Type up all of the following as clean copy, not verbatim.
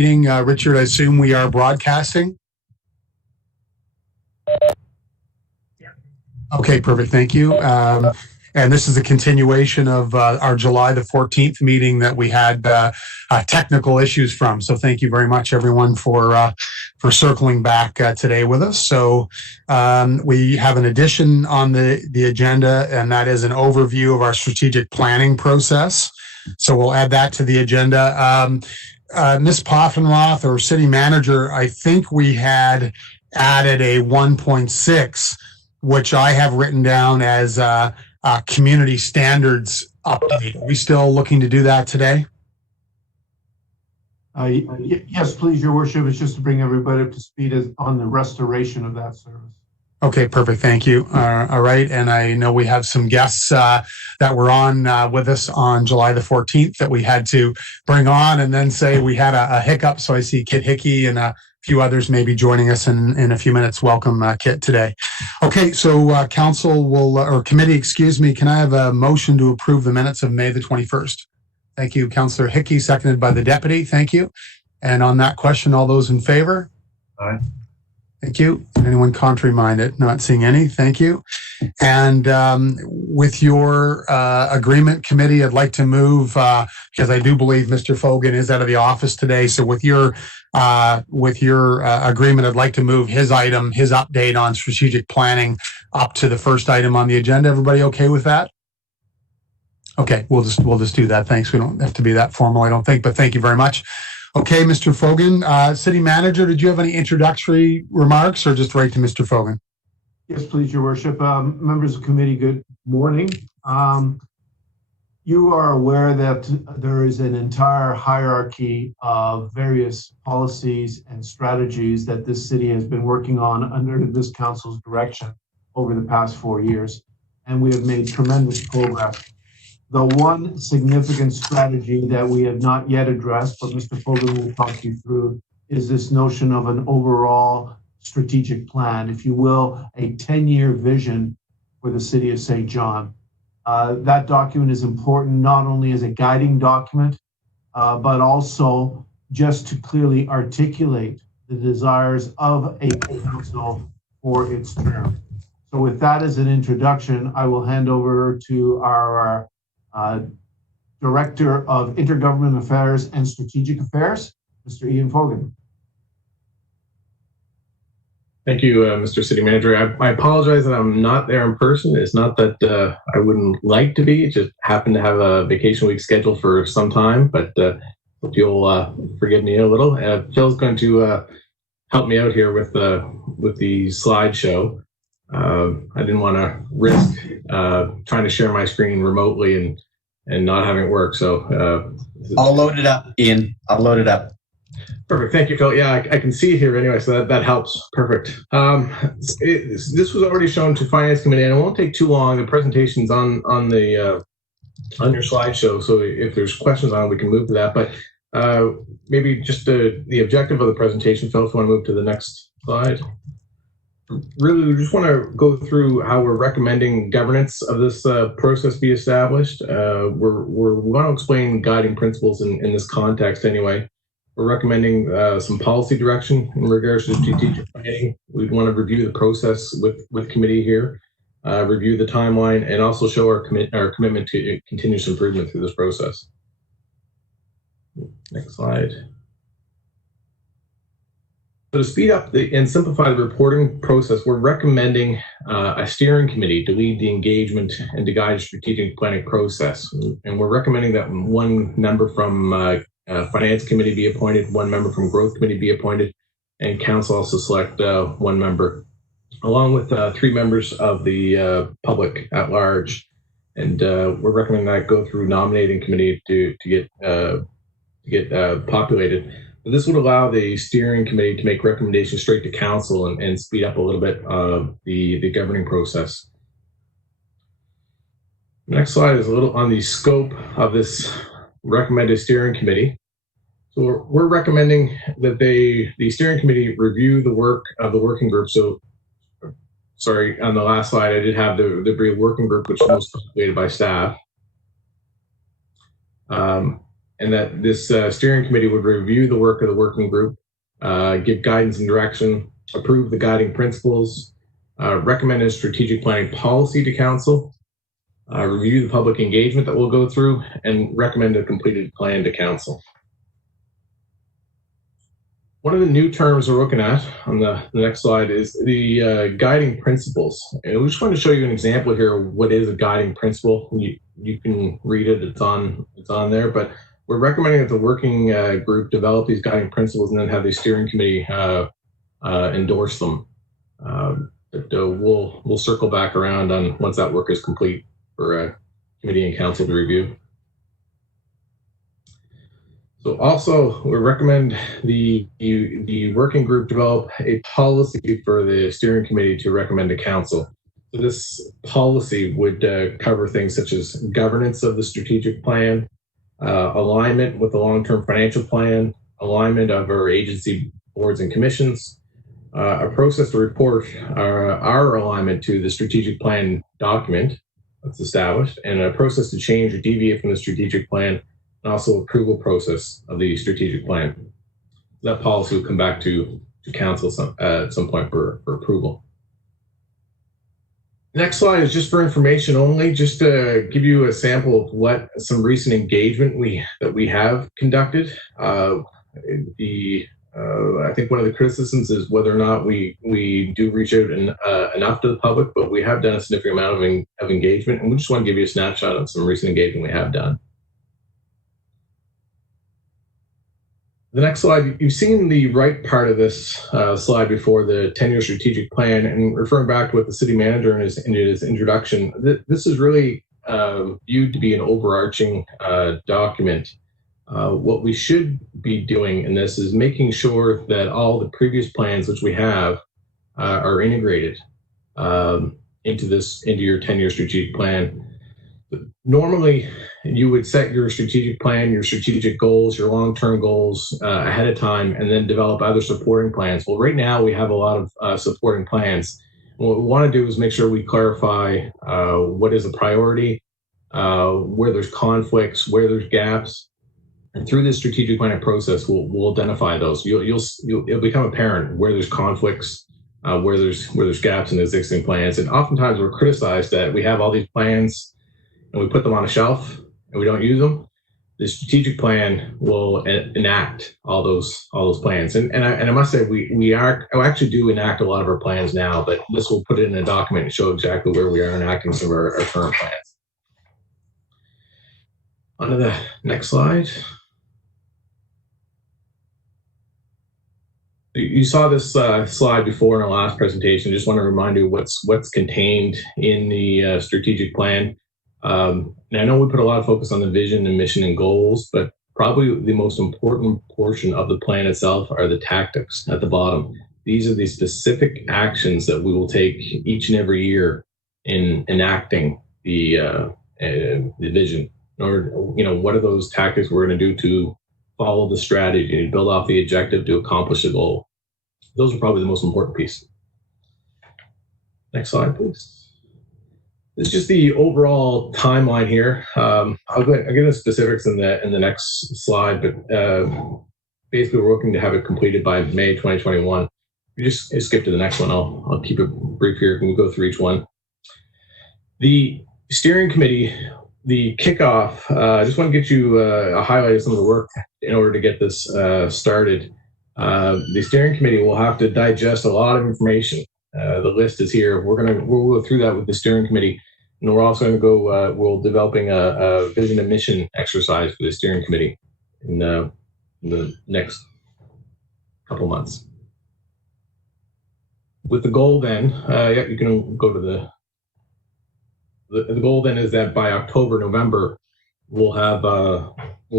Richard, I assume we are broadcasting? Okay, perfect. Thank you. And this is a continuation of our July the 14th meeting that we had technical issues from. So thank you very much, everyone, for circling back today with us. So we have an addition on the agenda, and that is an overview of our strategic planning process. So we'll add that to the agenda. Ms. Poffenroth, or City Manager, I think we had added a 1.6, which I have written down as community standards update. Are we still looking to do that today? Yes, please, Your Worship. It's just to bring everybody up to speed on the restoration of that service. Okay, perfect. Thank you. All right. And I know we have some guests that were on with us on July the 14th that we had to bring on and then say we had a hiccup. So I see Kit Hickey and a few others may be joining us in a few minutes. Welcome, Kit, today. Okay, so council will, or committee, excuse me, can I have a motion to approve the minutes of May the 21st? Thank you, Councillor Hickey, seconded by the deputy. Thank you. And on that question, all those in favor? Aye. Thank you. Anyone contrary-minded? Not seeing any. Thank you. And with your agreement, committee, I'd like to move, because I do believe Mr. Fogan is out of the office today. So with your agreement, I'd like to move his item, his update on strategic planning up to the first item on the agenda. Everybody okay with that? Okay, we'll just do that. Thanks. We don't have to be that formal, I don't think, but thank you very much. Okay, Mr. Fogan, City Manager, did you have any introductory remarks or just right to Mr. Fogan? Yes, please, Your Worship. Members of the committee, good morning. You are aware that there is an entire hierarchy of various policies and strategies that this city has been working on under this council's direction over the past 4 years, and we have made tremendous progress. The one significant strategy that we have not yet addressed, but Mr. Fogan will talk you through, is this notion of an overall strategic plan, if you will, a 10-year vision for the city of St. John. That document is important not only as a guiding document, but also just to clearly articulate the desires of a council for its term. So with that as an introduction, I will hand over to our Director of Intergovernmental Affairs and Strategic Affairs, Mr. Ian Fogan. Thank you, Mr. City Manager. I apologize that I'm not there in person. It's not that I wouldn't like to be. It just happened to have a vacation week scheduled for some time, but hope you'll forgive me a little. Phil's going to help me out here with the slideshow. I didn't want to risk trying to share my screen remotely and not having it work. So I'll load it up, Ian. I'll load it up. Perfect. Thank you, Phil. Yeah, I can see it here anyway, so that helps. Perfect. This was already shown to Finance Committee, and it won't take too long. The presentation's on your slideshow, so if there's questions on it, we can move to that. But maybe just the objective of the presentation, Phil, if you want to move to the next slide. Really, we just want to go through how we're recommending governance of this process be established. We want to explain guiding principles in this context anyway. We're recommending some policy direction in regards to strategic planning. We'd want to review the process with committee here, review the timeline, and also show our commitment to continuous improvement through this process. Next slide. So to speed up and simplify the reporting process, we're recommending a steering committee to lead the engagement and to guide the strategic planning process. And we're recommending that one member from Finance Committee be appointed, one member from Growth Committee be appointed, and Council also select one member, along with 3 members of the public at large. And we're recommending that go through nominating committee to get populated. But this would allow the steering committee to make recommendations straight to council and speed up a little bit of the governing process. Next slide is a little on the scope of this recommended steering committee. So we're recommending that the steering committee review the work of the working group. So, sorry, on the last slide, I did have the brief working group, which was populated by staff. and that this steering committee would review the work of the working group, give guidance and direction, approve the guiding principles, recommend a strategic planning policy to council, review the public engagement that we'll go through, and recommend a completed plan to council. One of the new terms we're looking at on the next slide is the guiding principles. And we just want to show you an example here of what is a guiding principle. You can read it, it's on there, but we're recommending that the working group develop these guiding principles and then have the steering committee endorse them. But we'll circle back around on once that work is complete for committee and council to review. So also, we recommend the working group develop a policy for the steering committee to recommend to council. So this policy would cover things such as governance of the strategic plan, alignment with the long-term financial plan, alignment of our agency boards and commissions, a process to report our alignment to the strategic plan document that's established, and a process to change or deviate from the strategic plan, and also approval process of the strategic plan. That policy will come back to council at some point for approval. Next slide is just for information only, just to give you a sample of what some recent engagement that we have conducted. I think one of the criticisms is whether or not we do reach out enough to the public, but we have done a significant amount of engagement, and we just want to give you a snapshot of some recent engagement we have done. The next slide, you've seen the right part of this slide before, the 10-year strategic plan, and referring back to what the city manager in his introduction, this is really viewed to be an overarching document. What we should be doing in this is making sure that all the previous plans which we have are integrated into your 10-year strategic plan. Normally, you would set your strategic plan, your strategic goals, your long-term goals ahead of time, and then develop other supporting plans. Well, right now we have a lot of supporting plans. And what we want to do is make sure we clarify what is a priority, where there's conflicts, where there's gaps, and through this strategic planning process, we'll identify those. It'll become apparent where there's conflicts, where there's gaps in existing plans, and oftentimes we're criticized that we have all these plans and we put them on a shelf and we don't use them. The strategic plan will enact all those plans. And I must say, we actually do enact a lot of our plans now, but this will put it in a document and show exactly where we are enacting some of our current plans. On to the next slide. You saw this slide before in our last presentation. Just want to remind you what's contained in the strategic plan. And I know we put a lot of focus on the vision and mission and goals, but probably the most important portion of the plan itself are the tactics at the bottom. These are the specific actions that we will take each and every year in enacting the vision. Or, what are those tactics we're going to do to follow the strategy, to build off the objective, to accomplish the goal. Those are probably the most important piece. Next slide, please. This is just the overall timeline here. I'll get into specifics in the next slide, but basically we're looking to have it completed by May 2021. You just skip to the next one. I'll keep it brief here. We'll go through each one. The steering committee, the kickoff, I just want to get you a highlight of some of the work in order to get this started. The steering committee will have to digest a lot of information. The list is here. We'll go through that with the steering committee, and we're also going to go. We're developing a vision and mission exercise for the steering committee in the next couple months. With the goal, then, you can go to the goal. Then is that by October, November, we'll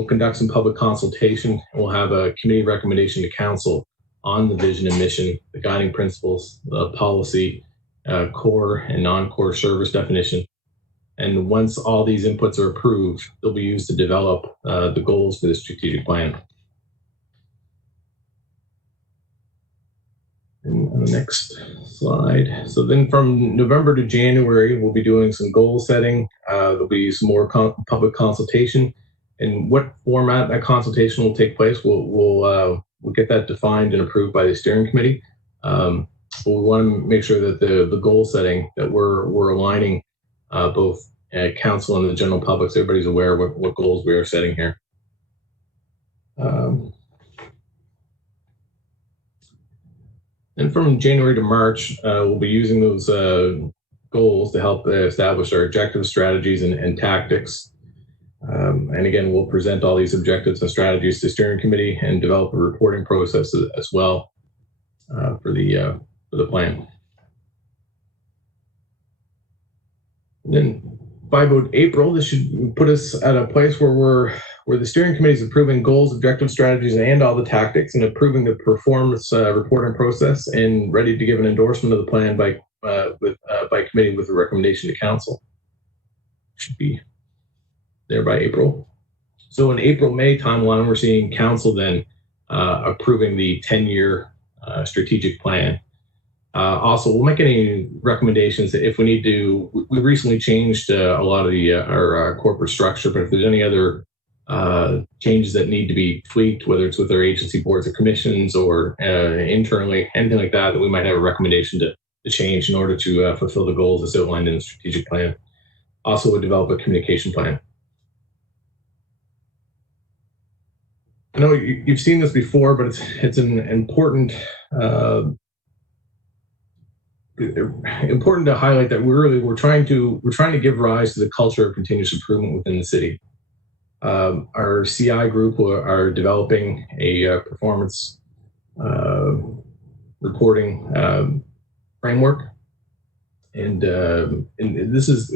conduct some public consultation. We'll have a committee recommendation to council on the vision and mission, the guiding principles, the policy, core and non-core service definition. And once all these inputs are approved, they'll be used to develop the goals for the strategic plan. And on the next slide. So then from November to January, we'll be doing some goal setting. There'll be some more public consultation. in what format that consultation will take place, we'll get that defined and approved by the steering committee. But we want to make sure that the goal setting that we're aligning both council and the general public, so everybody's aware of what goals we are setting here. And from January to March, we'll be using those goals to help establish our objectives, strategies, and tactics. And again, we'll present all these objectives and strategies to the steering committee and develop a reporting process as well for the plan. And then by about April, this should put us at a place where the steering committee is approving goals, objectives, strategies, and all the tactics, and approving the performance reporting process, and ready to give an endorsement of the plan by committee with a recommendation to council. Should be there by April. So in April-May timeline, we're seeing council then approving the 10-year strategic plan. Also, we'll make any recommendations if we need to. We recently changed a lot of our corporate structure, but if there's any other changes that need to be tweaked, whether it's with our agency boards or commissions or internally, anything like that, that we might have a recommendation to change in order to fulfill the goals as outlined in the strategic plan. Also, we'll develop a communication plan. I know you've seen this before, but it's an important to highlight that we're trying to give rise to the culture of continuous improvement within the city. Our CI group are developing a performance reporting framework, and this is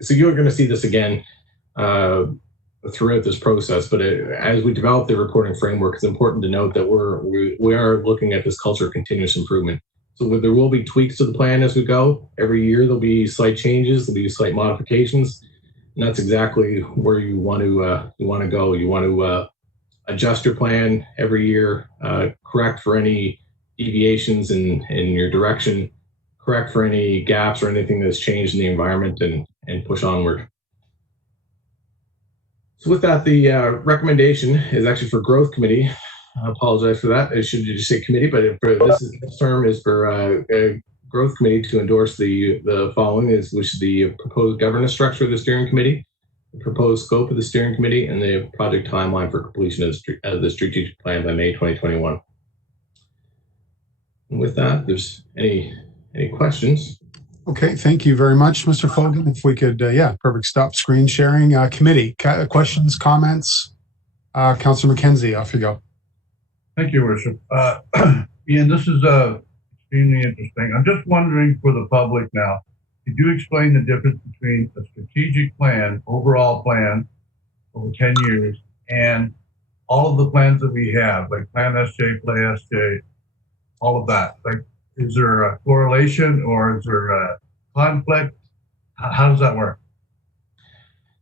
so you're going to see this again throughout this process. But as we develop the reporting framework, it's important to note that we are looking at this culture of continuous improvement. So there will be tweaks to the plan as we go. Every year there'll be slight changes, there'll be slight modifications, and that's exactly where you want to go. You want to adjust your plan every year, correct for any deviations in your direction, correct for any gaps or anything that's changed in the environment, and push onward. So with that, the recommendation is actually for Growth Committee. I apologize for that. It should just say committee, but this term is for Growth Committee to endorse the following, which is the proposed governance structure of the steering committee, the proposed scope of the steering committee, and the project timeline for completion of the strategic plan by May 2021. And with that, there's any questions? Okay, thank you very much, Mr. Fogan. If we could, perfect. Stop screen sharing. Committee questions, comments. Councillor McKenzie, off you go. Thank you, Worship. Ian, this is extremely interesting. I'm just wondering for the public now, could you explain the difference between a strategic plan, overall plan over 10 years, and all of the plans that we have, like Plan SJ, Play SJ, all of that? Like, is there a correlation or is there a conflict? How does that work?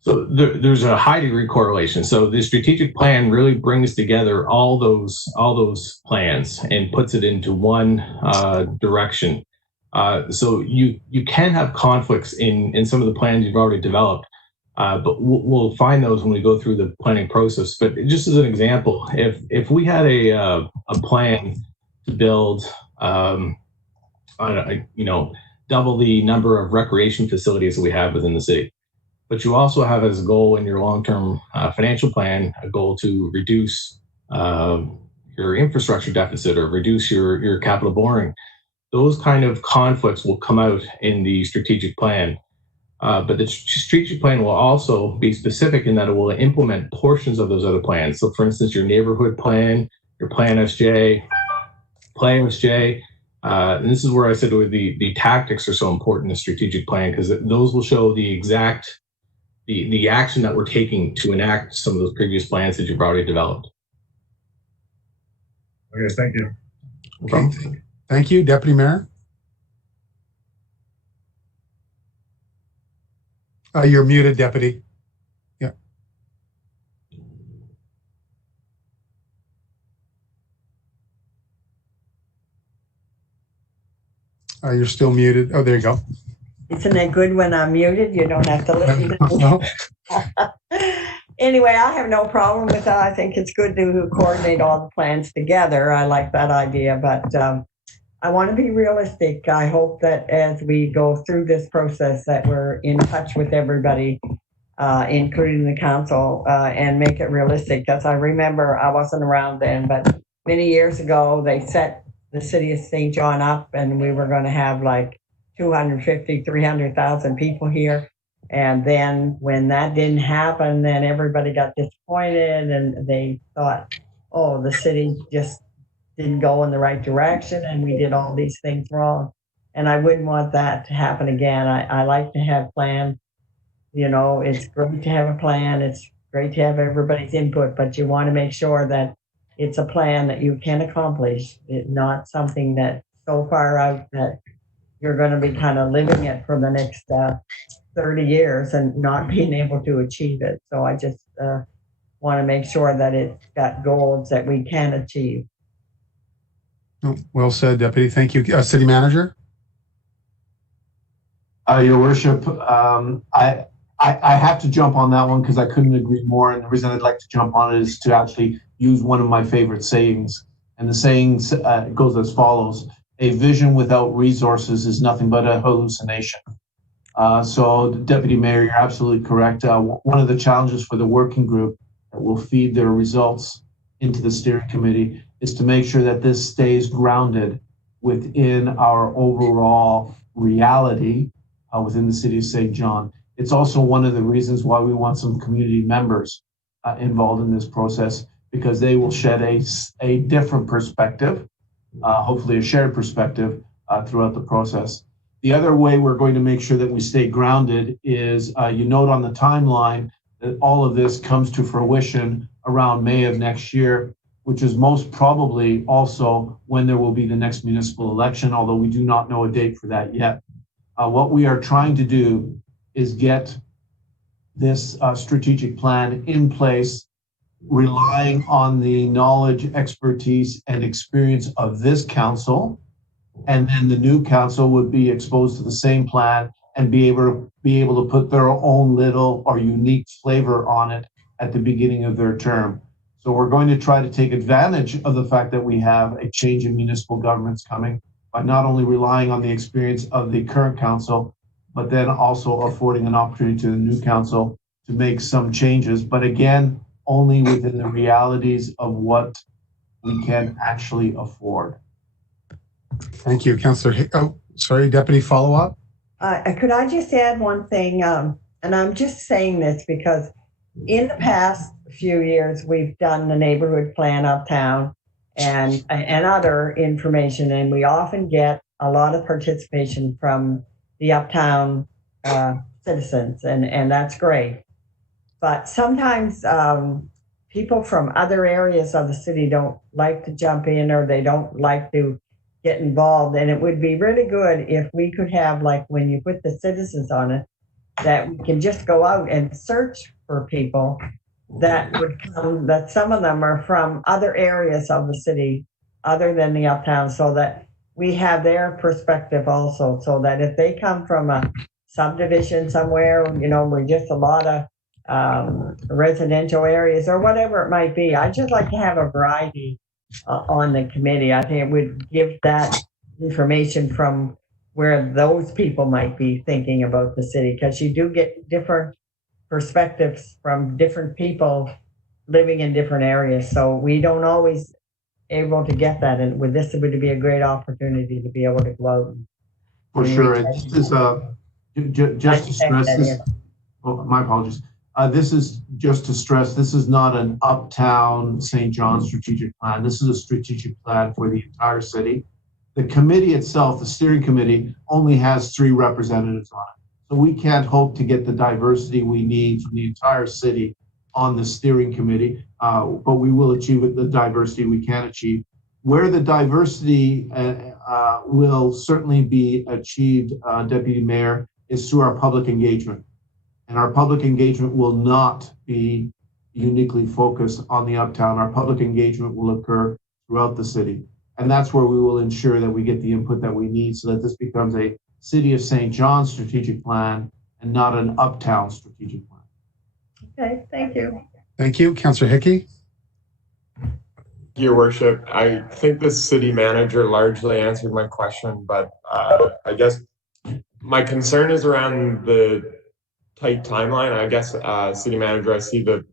So there's a high degree correlation. So the strategic plan really brings together all those plans and puts it into one direction. So you can have conflicts in some of the plans you've already developed, but we'll find those when we go through the planning process. But just as an example, if we had a plan to build, double the number of recreation facilities that we have within the city, but you also have as a goal in your long-term financial plan a goal to reduce your infrastructure deficit or reduce your capital borrowing. Those kind of conflicts will come out in the strategic plan. But the strategic plan will also be specific in that it will implement portions of those other plans. So for instance, your neighborhood plan, your Plan SJ, Play SJ, and this is where I said the tactics are so important in the strategic plan, because those will show the exact the action that we're taking to enact some of those previous plans that you've already developed. Okay, thank you. Okay, thank you, Deputy Mayor. You're muted, Deputy. Yeah. You're still muted. Oh, there you go. Isn't it good when I'm muted? You don't have to listen to me. No. anyway, I have no problem with that. I think it's good to coordinate all the plans together. I like that idea, but I want to be realistic. I hope that as we go through this process that we're in touch with everybody, including the council, and make it realistic. Because I remember, I wasn't around then, but many years ago, they set the city of St. John up and we were going to have like 250, 300,000 people here. And then when that didn't happen, then everybody got disappointed and they thought, oh, the city just didn't go in the right direction and we did all these things wrong. And I wouldn't want that to happen again. I like to have plans. You know, it's great to have a plan. It's great to have everybody's input, but you want to make sure that it's a plan that you can accomplish. It's not something that's so far out that you're going to be kind of living it for the next 30 years and not being able to achieve it. So I just want to make sure that it's got goals that we can achieve. Oh, well said, Deputy. Thank you. City Manager? Your Worship, I have to jump on that one because I couldn't agree more. And the reason I'd like to jump on it is to actually use one of my favorite sayings. And the saying goes as follows: a vision without resources is nothing but a hallucination. So, Deputy Mayor, you're absolutely correct. One of the challenges for the working group that will feed their results into the steering committee is to make sure that this stays grounded within our overall reality within the city of St. John. It's also one of the reasons why we want some community members involved in this process, because they will shed a different perspective, hopefully a shared perspective throughout the process. The other way we're going to make sure that we stay grounded is you note on the timeline that all of this comes to fruition around May of next year, which is most probably also when there will be the next municipal election, although we do not know a date for that yet. What we are trying to do is get this strategic plan in place, relying on the knowledge, expertise, and experience of this council. And then the new council would be exposed to the same plan and be able to put their own little or unique flavor on it at the beginning of their term. So we're going to try to take advantage of the fact that we have a change in municipal governments coming by not only relying on the experience of the current council, but then also affording an opportunity to the new council to make some changes, but again, only within the realities of what we can actually afford. Thank you, Councillor. Oh, sorry, Deputy, follow up? Could I just add one thing? And I'm just saying this because in the past few years, we've done the neighborhood plan uptown and other information, and we often get a lot of participation from the uptown citizens, and that's great. But sometimes people from other areas of the city don't like to jump in, or they don't like to get involved. And it would be really good if we could have, like when you put the citizens on it, that we can just go out and search for people that would come, that some of them are from other areas of the city other than the uptown, so that we have their perspective also, so that if they come from a subdivision somewhere, you know, we're just a lot of residential areas or whatever it might be. I'd just like to have a variety on the committee. I think it would give that information from where those people might be thinking about the city, because you do get different perspectives from different people living in different areas. So we don't always able to get that, and with this, it would be a great opportunity to be able to go out. For sure. This is just to stress this. Oh, my apologies. This is just to stress, this is not an uptown St. John strategic plan. This is a strategic plan for the entire city. The committee itself, the steering committee, only has 3 representatives on it. So we can't hope to get the diversity we need from the entire city on the steering committee, but we will achieve the diversity we can achieve. Where the diversity will certainly be achieved, Deputy Mayor, is through our public engagement. And our public engagement will not be uniquely focused on the uptown. Our public engagement will occur throughout the city. And that's where we will ensure that we get the input that we need so that this becomes a City of St. John strategic plan and not an uptown strategic plan. Okay, thank you. Thank you. Councillor Hickey? Your worship, I think the city manager largely answered my question, but I guess my concern is around the tight timeline. I guess, city manager, I see the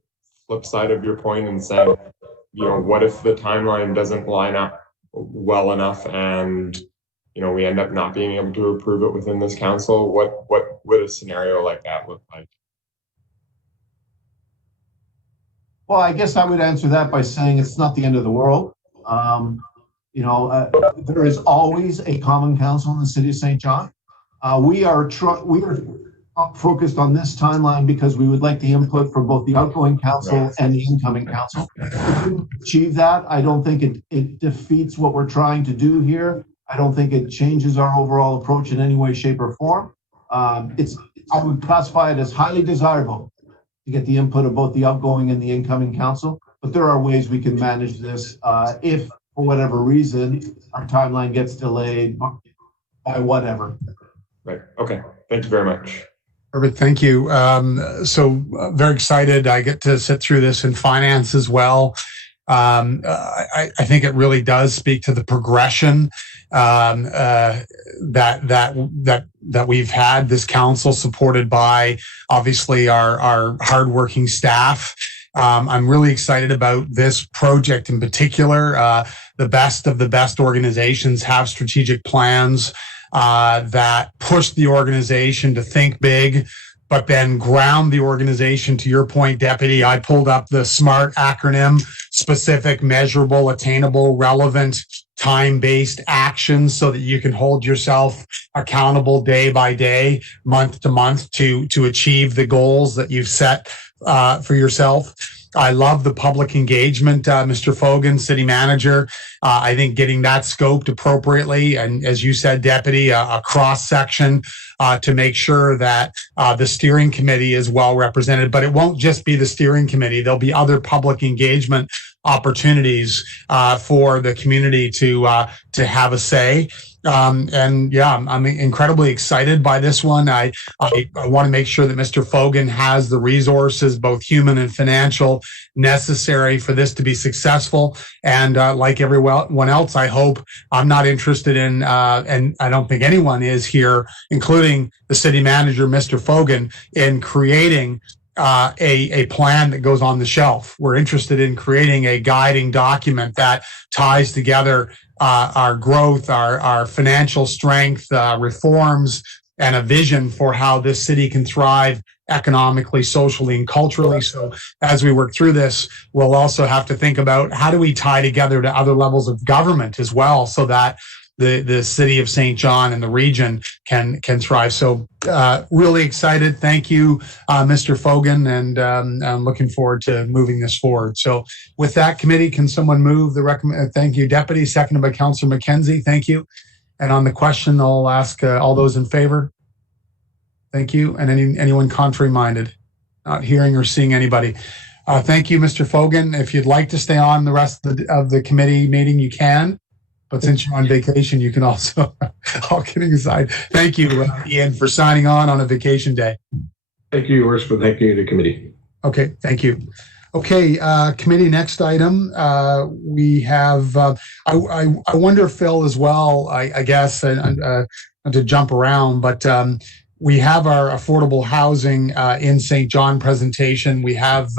flip side of your point and saying, what if the timeline doesn't line up well enough and, we end up not being able to approve it within this council? What would a scenario like that look like? Well, I guess I would answer that by saying it's not the end of the world. There is always a common council in the city of St. John. We are focused on this timeline because we would like the input from both the outgoing council and the incoming council. If we achieve that, I don't think it defeats what we're trying to do here. I don't think it changes our overall approach in any way, shape, or form. I would classify it as highly desirable to get the input of both the outgoing and the incoming council. But there are ways we can manage this if, for whatever reason, our timeline gets delayed by whatever. Right. Okay. Thank you very much. Perfect. Thank you. Very excited. I get to sit through this in finance as well. I think it really does speak to the progression that we've had this council, supported by obviously our hardworking staff. I'm really excited about this project in particular. The best of the best organizations have strategic plans that push the organization to think big, but then ground the organization. To your point, Deputy, I pulled up the SMART acronym: specific, measurable, attainable, relevant, time-based actions, so that you can hold yourself accountable day by day, month to month, to achieve the goals that you've set for yourself. I love the public engagement, Mr. Fogan, city manager. I think getting that scoped appropriately, and as you said, Deputy, a cross section to make sure that the steering committee is well represented. But it won't just be the steering committee. There'll be other public engagement opportunities for the community to have a say. I'm incredibly excited by this one. I want to make sure that Mr. Fogan has the resources, both human and financial, necessary for this to be successful. And like everyone else, I hope, I'm not interested in, and I don't think anyone is here, including the city manager, Mr. Fogan, in creating a plan that goes on the shelf. We're interested in creating a guiding document that ties together our growth, our financial strength, reforms, and a vision for how this city can thrive economically, socially, and culturally. So as we work through this, we'll also have to think about how do we tie together to other levels of government as well, so that the city of St. John and the region can thrive. So really excited. Thank you, Mr. Fogan, and I'm looking forward to moving this forward. So with that, committee, can someone move the recommend? Thank you, Deputy. Seconded by Councillor McKenzie. Thank you. And on the question, I'll ask all those in favor. Thank you. And anyone contrary minded? Not hearing or seeing anybody. Thank you, Mr. Fogan. If you'd like to stay on the rest of the committee meeting, you can. But since you're on vacation, you can also, all kidding aside, thank you, Ian, for signing on a vacation day. Thank you, Your Worship. Thank you to the committee. Okay, thank you. Okay, committee, next item. We have, I wonder, Phil, as well, I guess, not to jump around, but we have our affordable housing in St. John presentation. We have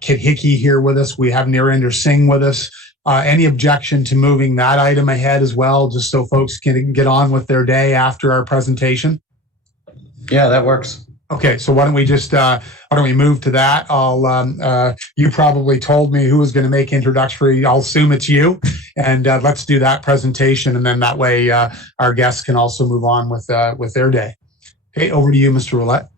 Kit Hickey here with us. We have Narinder Singh with us. Any objection to moving that item ahead as well, just so folks can get on with their day after our presentation? Yeah, that works. Okay, so why don't we move to that? You probably told me who was going to make introductory. I'll assume it's you, and let's do that presentation, and then that way our guests can also move on with their day. Okay, over to you, Mr. Roulette.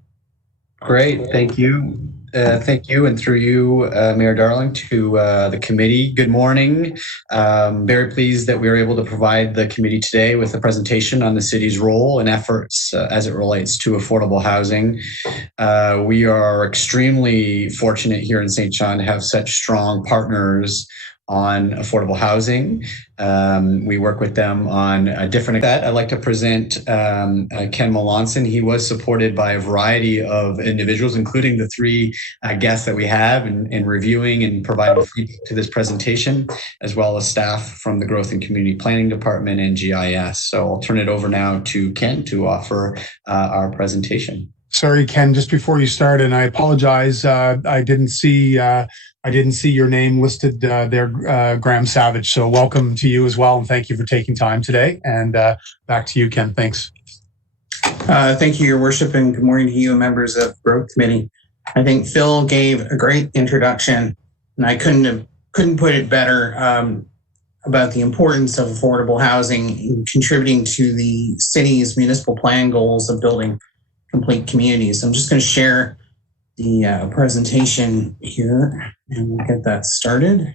Great, thank you. Thank you, and through you, Mayor Darling, to the committee. Good morning. Very pleased that we were able to provide the committee today with a presentation on the city's role and efforts as it relates to affordable housing. We are extremely fortunate here in St. John to have such strong partners on affordable housing. We work with them on a different that. I'd like to present Ken Melanson. He was supported by a variety of individuals, including the three guests that we have in reviewing and providing feedback to this presentation, as well as staff from the Growth and Community Planning Department and GIS. So I'll turn it over now to Ken to offer our presentation. Sorry, Ken, just before you start, and I apologize, I didn't see your name listed there, Graham Savage. So welcome to you as well, and thank you for taking time today. And back to you, Ken. Thanks. Thank you, Your Worship, and good morning to you, members of Growth Committee. I think Phil gave a great introduction, and I couldn't put it better about the importance of affordable housing in contributing to the city's municipal plan goals of building complete communities. I'm just going to share the presentation here and we'll get that started.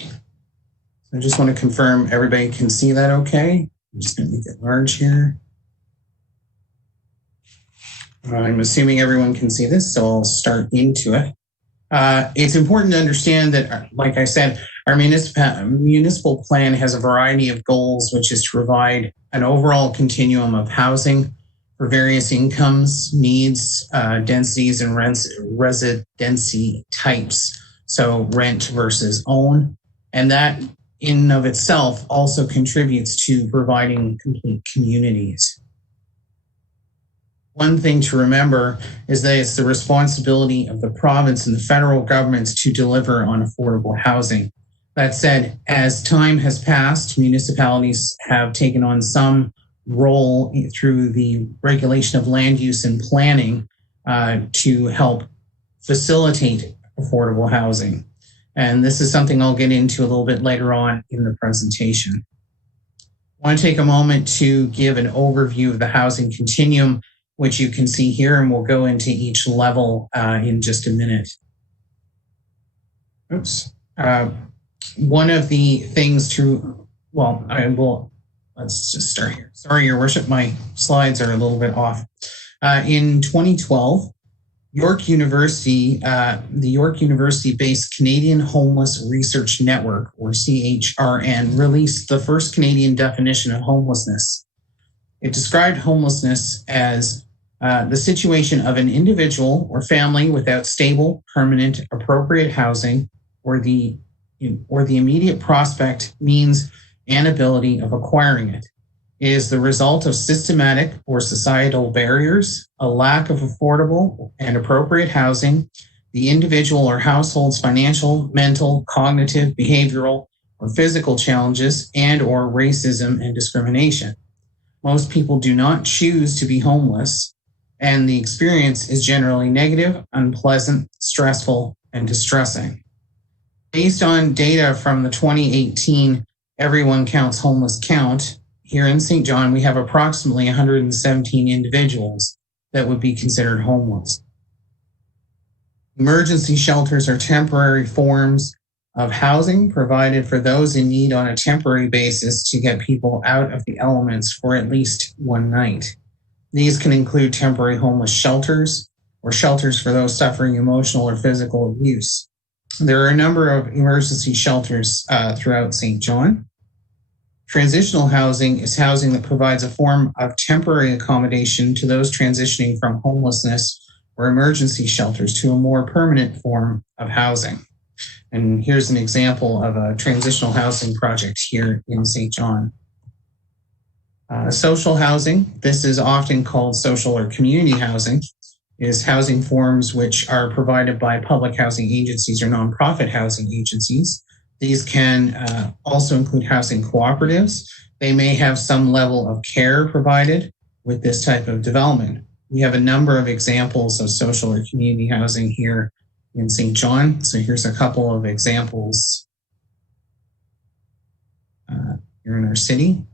I just want to confirm everybody can see that okay. I'm just going to make it large here. I'm assuming everyone can see this, so I'll start into it. It's important to understand that, like I said, our municipal plan has a variety of goals, which is to provide an overall continuum of housing for various incomes, needs, densities, and residency types. So rent versus own. And that in and of itself also contributes to providing complete communities. One thing to remember is that it's the responsibility of the province and the federal governments to deliver on affordable housing. That said, as time has passed, municipalities have taken on some role through the regulation of land use and planning to help facilitate affordable housing. And this is something I'll get into a little bit later on in the presentation. I want to take a moment to give an overview of the housing continuum, which you can see here, and we'll go into each level in just a minute. Oops. One of the things let's just start here. Sorry, Your Worship, my slides are a little bit off. In 2012, York University, the York University-based Canadian Homeless Research Network, or CHRN, released the first Canadian definition of homelessness. It described homelessness as the situation of an individual or family without stable, permanent, appropriate housing, or the immediate prospect, means, and ability of acquiring it. It is the result of systematic or societal barriers, a lack of affordable and appropriate housing, the individual or household's financial, mental, cognitive, behavioral, or physical challenges, and or racism and discrimination. Most people do not choose to be homeless, and the experience is generally negative, unpleasant, stressful, and distressing. Based on data from the 2018 Everyone Counts Homeless count, here in St. John, we have approximately 117 individuals that would be considered homeless. Emergency shelters are temporary forms of housing provided for those in need on a temporary basis to get people out of the elements for at least one night. These can include temporary homeless shelters or shelters for those suffering emotional or physical abuse. There are a number of emergency shelters throughout St. John. Transitional housing is housing that provides a form of temporary accommodation to those transitioning from homelessness or emergency shelters to a more permanent form of housing. And here's an example of a transitional housing project here in St. John. Social housing, this is often called social or community housing, is housing forms which are provided by public housing agencies or nonprofit housing agencies. These can also include housing cooperatives. They may have some level of care provided with this type of development. We have a number of examples of social or community housing here in St. John. So here's a couple of examples here in our city.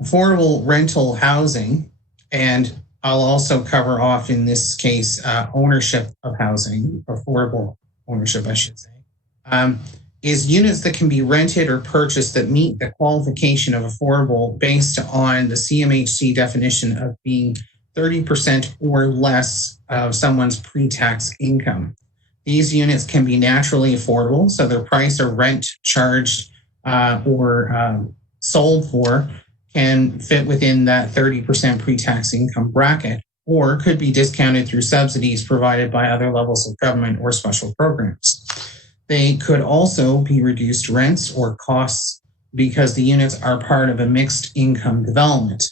Affordable rental housing, and I'll also cover off in this case ownership of housing, affordable ownership, I should say, is units that can be rented or purchased that meet the qualification of affordable based on the CMHC definition of being 30% or less of someone's pre-tax income. These units can be naturally affordable, so their price or rent charged or sold for can fit within that 30% pre-tax income bracket, or could be discounted through subsidies provided by other levels of government or special programs. They could also be reduced rents or costs because the units are part of a mixed income development.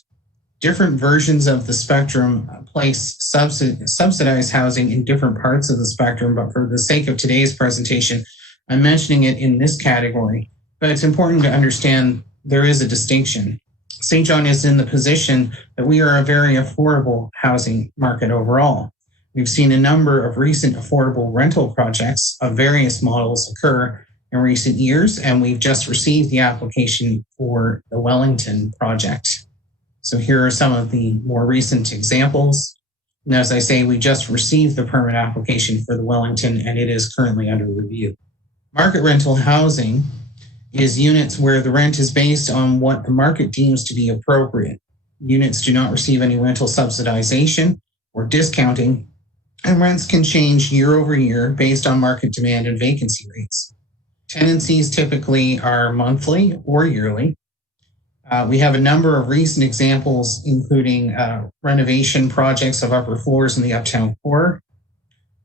Different versions of the spectrum place subsidized housing in different parts of the spectrum, but for the sake of today's presentation, I'm mentioning it in this category. But it's important to understand there is a distinction. St. John is in the position that we are a very affordable housing market overall. We've seen a number of recent affordable rental projects of various models occur in recent years, and we've just received the application for the Wellington project. So here are some of the more recent examples. And as I say, we just received the permit application for the Wellington, and it is currently under review. Market rental housing is units where the rent is based on what the market deems to be appropriate. Units do not receive any rental subsidization or discounting, and rents can change year over year based on market demand and vacancy rates. Tenancies typically are monthly or yearly. We have a number of recent examples, including renovation projects of upper floors in the Uptown Core,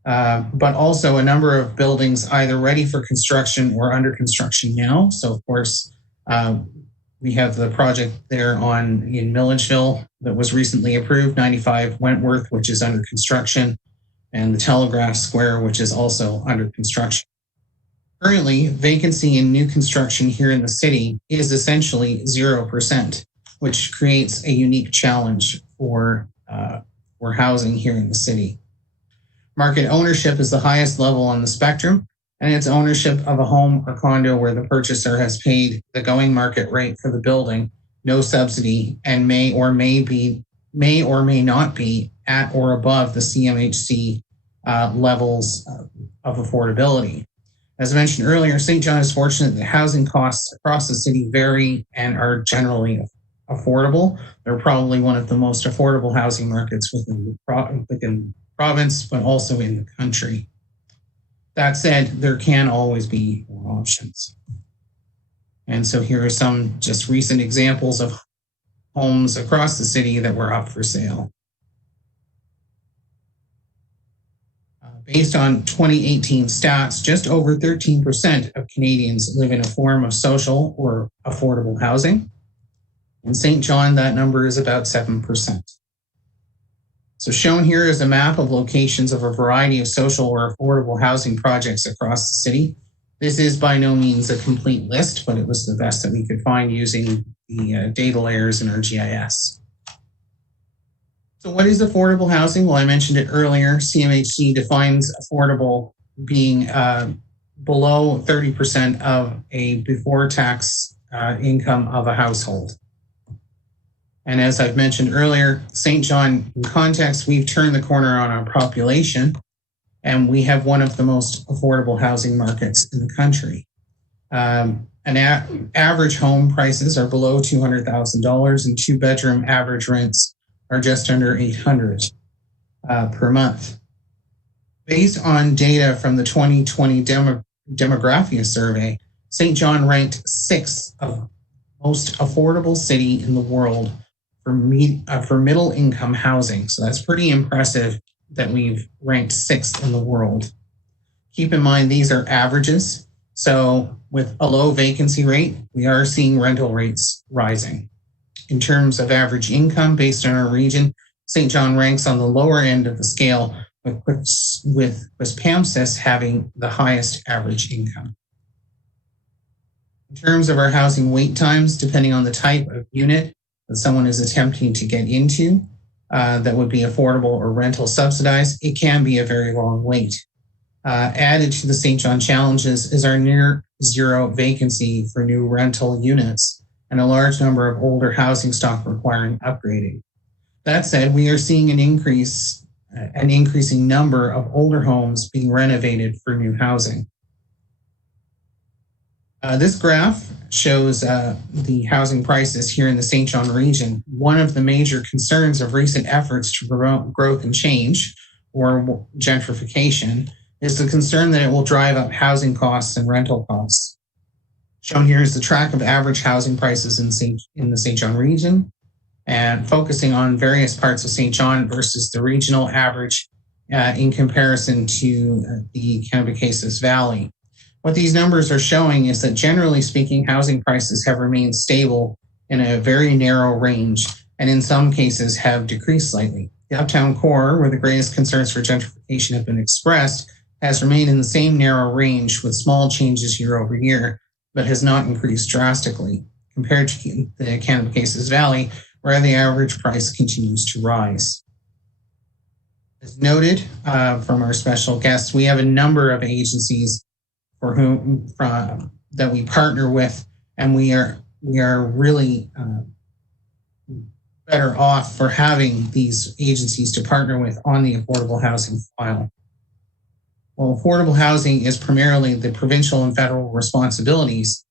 but also a number of buildings either ready for construction or under construction now. So, of course, we have the project there in Milledgeville that was recently approved, 95 Wentworth, which is under construction, and the Telegraph Square, which is also under construction. Currently, vacancy in new construction here in the city is essentially 0%, which creates a unique challenge for housing here in the city. Market ownership is the highest level on the spectrum, and it's ownership of a home or condo where the purchaser has paid the going market rate for the building, no subsidy, and may or may not be at or above the CMHC levels of affordability. As I mentioned earlier, St. John is fortunate that housing costs across the city vary and are generally affordable. They're probably one of the most affordable housing markets within the province, but also in the country. That said, there can always be more options. And so here are some just recent examples of homes across the city that were up for sale. Based on 2018 stats, just over 13% of Canadians live in a form of social or affordable housing. In St. John, that number is about 7%. So shown here is a map of locations of a variety of social or affordable housing projects across the city. This is by no means a complete list, but it was the best that we could find using the data layers in our GIS. So what is affordable housing? Well, I mentioned it earlier. CMHC defines affordable being below 30% of a before tax income of a household. And as I've mentioned earlier, St. John, in context, we've turned the corner on our population, and we have one of the most affordable housing markets in the country. Average home prices are below $200,000, and two-bedroom average rents are just under $800 per month. Based on data from the 2020 Demographia Survey, St. John ranked 6th of most affordable city in the world for middle income housing. So that's pretty impressive that we've ranked 6th in the world. Keep in mind, these are averages. So with a low vacancy rate, we are seeing rental rates rising. In terms of average income based on our region, St. John ranks on the lower end of the scale, with Wisconsin having the highest average income. In terms of our housing wait times, depending on the type of unit that someone is attempting to get into, that would be affordable or rental subsidized, it can be a very long wait. Added to the St. John challenges is our near zero vacancy for new rental units and a large number of older housing stock requiring upgrading. That said, we are seeing an increasing number of older homes being renovated for new housing. This graph shows the housing prices here in the St. John region. One of the major concerns of recent efforts to promote growth and change, or gentrification, is the concern that it will drive up housing costs and rental costs. Shown here is the track of average housing prices in the St. John region, and focusing on various parts of St. John versus the regional average in comparison to the Kennebecasis Valley. What these numbers are showing is that generally speaking, housing prices have remained stable in a very narrow range, and in some cases have decreased slightly. The uptown core, where the greatest concerns for gentrification have been expressed, has remained in the same narrow range with small changes year over year, but has not increased drastically compared to the Kennebecasis Valley, where the average price continues to rise. As noted from our special guests, we have a number of agencies for whom that we partner with, and we are really better off for having these agencies to partner with on the affordable housing file. While affordable housing is primarily the provincial and federal responsibilities,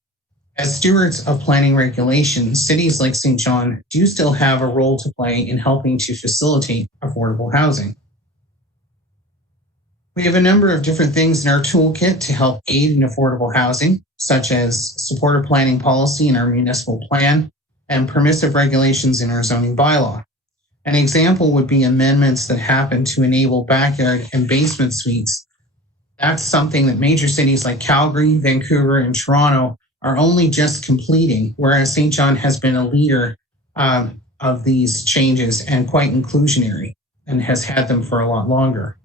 as stewards of planning regulations, cities like St. John do still have a role to play in helping to facilitate affordable housing. We have a number of different things in our toolkit to help aid in affordable housing, such as supportive planning policy in our municipal plan and permissive regulations in our zoning bylaw. An example would be amendments that happen to enable backyard and basement suites. That's something that major cities like Calgary, Vancouver, and Toronto are only just completing, whereas St. John has been a leader of these changes and quite inclusionary and has had them for a lot longer.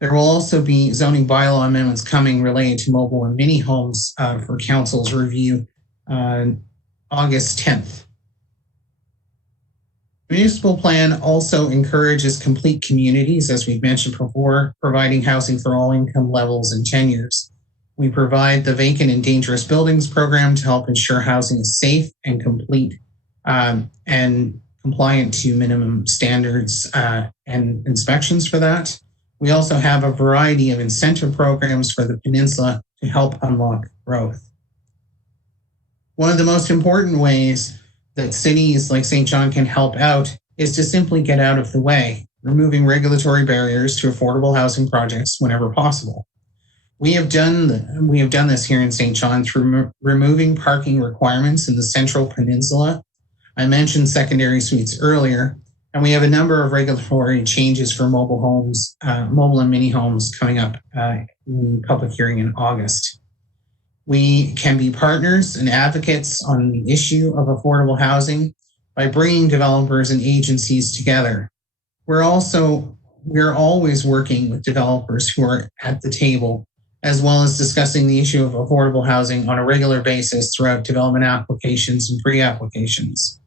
There will also be zoning bylaw amendments coming related to mobile and mini homes for council's review on August 10th. The municipal plan also encourages complete communities, as we've mentioned before, providing housing for all income levels and tenures. We provide the vacant and dangerous buildings program to help ensure housing is safe and complete and compliant to minimum standards and inspections for that. We also have a variety of incentive programs for the peninsula to help unlock growth. One of the most important ways that cities like St. John can help out is to simply get out of the way, removing regulatory barriers to affordable housing projects whenever possible. We have done this here in St. John through removing parking requirements in the Central Peninsula. I mentioned secondary suites earlier, and we have a number of regulatory changes for mobile homes, mobile and mini homes coming up in public hearing in August. We can be partners and advocates on the issue of affordable housing by bringing developers and agencies together. We're always working with developers who are at the table, as well as discussing the issue of affordable housing on a regular basis throughout development applications and pre-applications.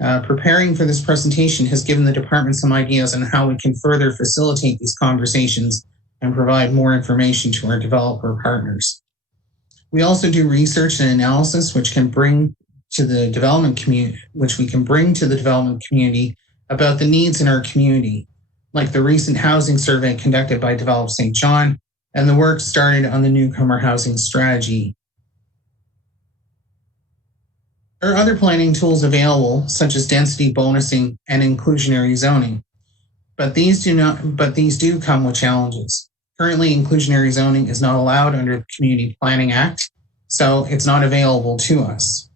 Preparing for this presentation has given the department some ideas on how we can further facilitate these conversations and provide more information to our developer partners. We also do research and analysis, which we can bring to the development community about the needs in our community, like the recent housing survey conducted by Develop St. John and the work started on the newcomer housing strategy. There are other planning tools available, such as density bonusing and inclusionary zoning, but these do come with challenges. Currently, inclusionary zoning is not allowed under the Community Planning Act, so it's not available to us.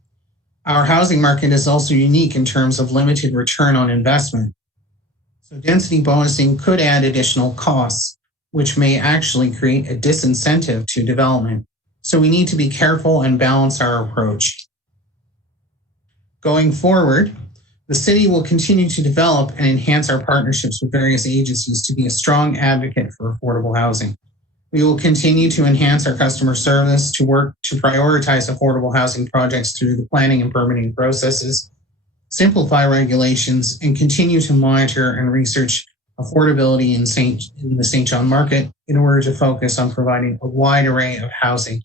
Our housing market is also unique in terms of limited return on investment. So density bonusing could add additional costs, which may actually create a disincentive to development. So we need to be careful and balance our approach. Going forward, the city will continue to develop and enhance our partnerships with various agencies to be a strong advocate for affordable housing. We will continue to enhance our customer service, to work to prioritize affordable housing projects through the planning and permitting processes, simplify regulations, and continue to monitor and research affordability in the St. John market in order to focus on providing a wide array of housing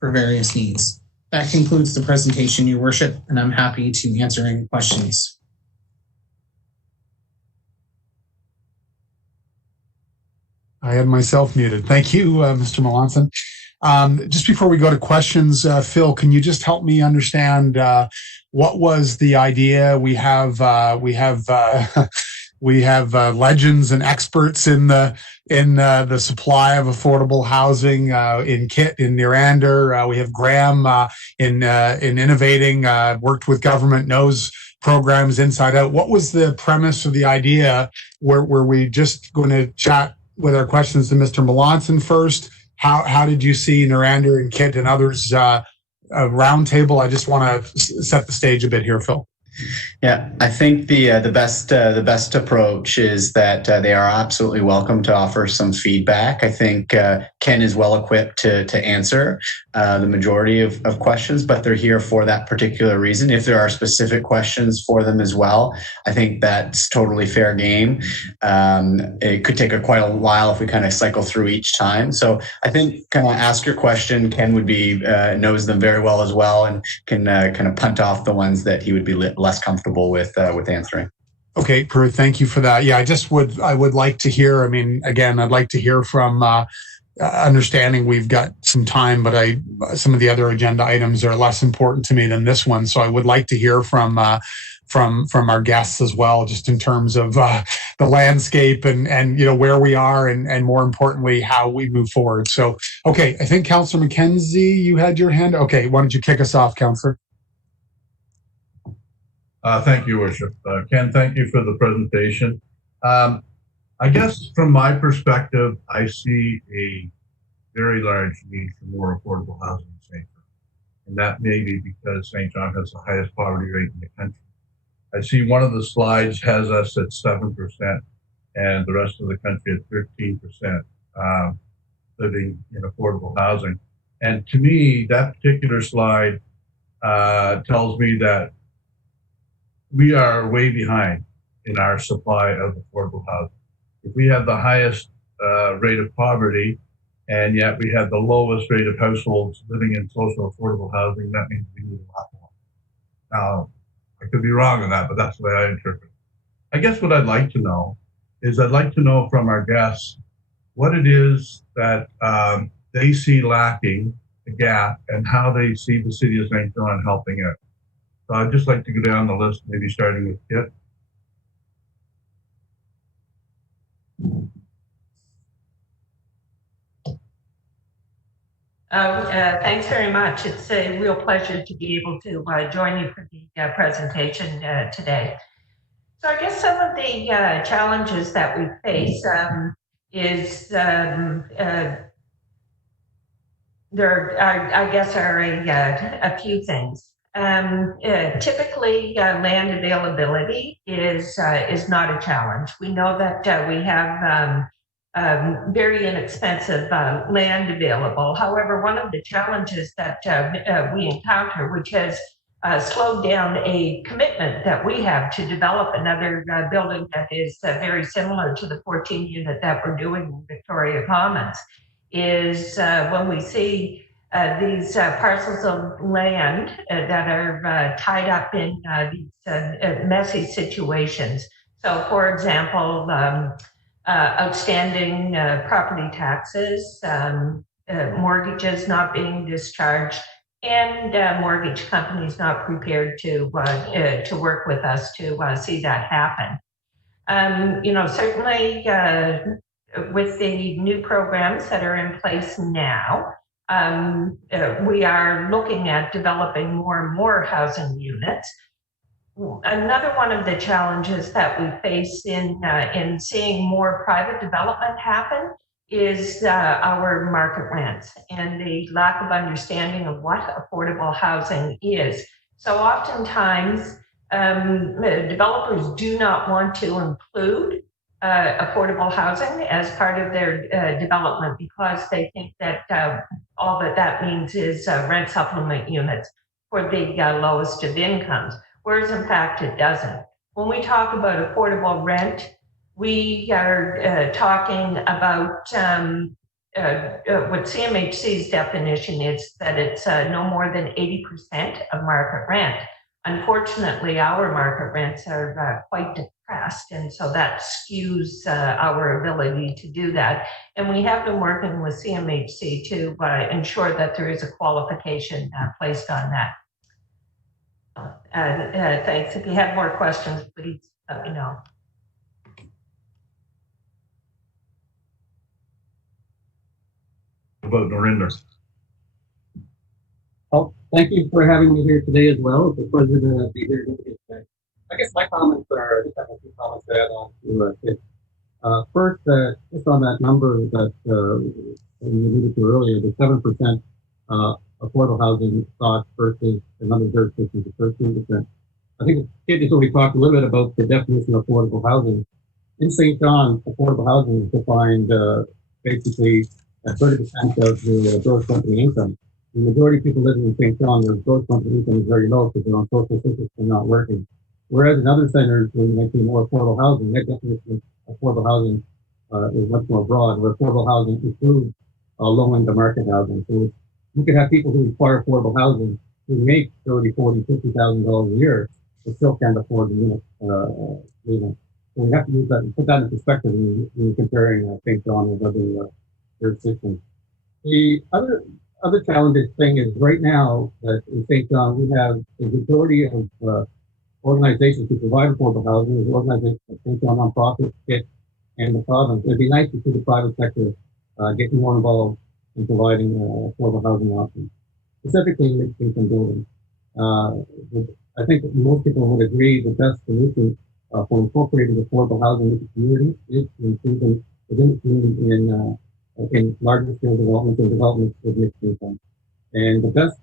for various needs. That concludes the presentation, Your Worship, and I'm happy to answer any questions. I had myself muted. Thank you, Mr. Melanson. Just before we go to questions, Phil, can you just help me understand what was the idea? We have legends and experts in the supply of affordable housing in Kit, in Nerander. We have Graham in innovating, worked with government, knows programs inside out. What was the premise of the idea? Were we just going to chat with our questions to Mr. Melanson first? How did you see Nerander and Kit and others a roundtable? I just want to set the stage a bit here, Phil. Yeah, I think the best approach is that they are absolutely welcome to offer some feedback. I think Ken is well equipped to answer the majority of questions, but they're here for that particular reason. If there are specific questions for them as well, I think that's totally fair game. It could take quite a while if we kind of cycle through each time. So I think kind of ask your question. Ken would be knows them very well as well, and can kind of punt off the ones that he would be less comfortable with answering. Okay, Prue, thank you for that. Yeah, I would like to hear. I mean, again, I'd like to hear from. Understanding we've got some time, but some of the other agenda items are less important to me than this one. So I would like to hear from our guests as well, just in terms of the landscape and where we are and more importantly how we move forward. So okay, I think Councillor McKenzie, you had your hand. Okay, why don't you kick us off, Councillor? Thank you, Worship. Ken, thank you for the presentation. I guess from my perspective, I see a very large need for more affordable housing in St. John. And that may be because St. John has the highest poverty rate in the country. I see one of the slides has us at 7% and the rest of the country at 13% living in affordable housing. And to me, that particular slide tells me that we are way behind in our supply of affordable housing. If we have the highest rate of poverty, and yet we have the lowest rate of households living in social affordable housing, that means we need a lot more. Now, I could be wrong on that, but that's the way I interpret it. I guess what I'd like to know is I'd like to know from our guests what it is that they see lacking, the gap, and how they see the city of St. John helping it. So I'd just like to go down the list, maybe starting with Kit. Thanks very much. It's a real pleasure to be able to join you for the presentation today. So I guess some of the challenges that we face is there are a few things. Typically, land availability is not a challenge. We know that we have very inexpensive land available. However, one of the challenges that we encounter, which has slowed down a commitment that we have to develop another building that is very similar to the 14 unit that we're doing in Victoria Commons, is when we see these parcels of land that are tied up in these messy situations. So, for example, outstanding property taxes, mortgages not being discharged, and mortgage companies not prepared to work with us to see that happen. Certainly with the new programs that are in place now, we are looking at developing more and more housing units. Another one of the challenges that we face in seeing more private development happen is our market rents and the lack of understanding of what affordable housing is. So oftentimes, developers do not want to include affordable housing as part of their development because they think that all that means is rent supplement units for the lowest of incomes. Whereas in fact it doesn't. When we talk about affordable rent, we are talking about what CMHC's definition is, that it's no more than 80% of market rent. Unfortunately, our market rents are quite depressed. And so that skews our ability to do that. And we have been working with CMHC to ensure that there is a qualification placed on that. Thanks. If you have more questions, please let me know. About Norinder. Well, thank you for having me here today as well. It's a pleasure to be here with you today. I guess my comments are, I just have a few comments to add on to it. First, just on that number that you alluded to earlier, the 7% affordable housing stock versus another jurisdiction to 13%. I think Kate just already talked a little bit about the definition of affordable housing. In St. John, affordable housing is defined basically at 30% of the gross monthly income. The majority of people living in St. John, their gross monthly income is very low because they're on social assistance and not working. Whereas in other centers, where you might see more affordable housing, that definition of affordable housing is much more broad, where affordable housing includes low-income market housing. So you could have people who require affordable housing who make $30,000, $40,000, $50,000 a year, but still can't afford the unit. So we have to use that and put that in perspective when you're comparing St. John with other jurisdictions. The other challenging thing is right now that in St. John we have the majority of organizations who provide affordable housing is organizations like St. John nonprofits, KIT, and the province. It'd be nice to see the private sector get more involved in providing affordable housing options, specifically in mixed-income buildings. I think that most people would agree the best solution for incorporating affordable housing into communities is to include them within the community in larger scale developments and developments with mixed income. And the best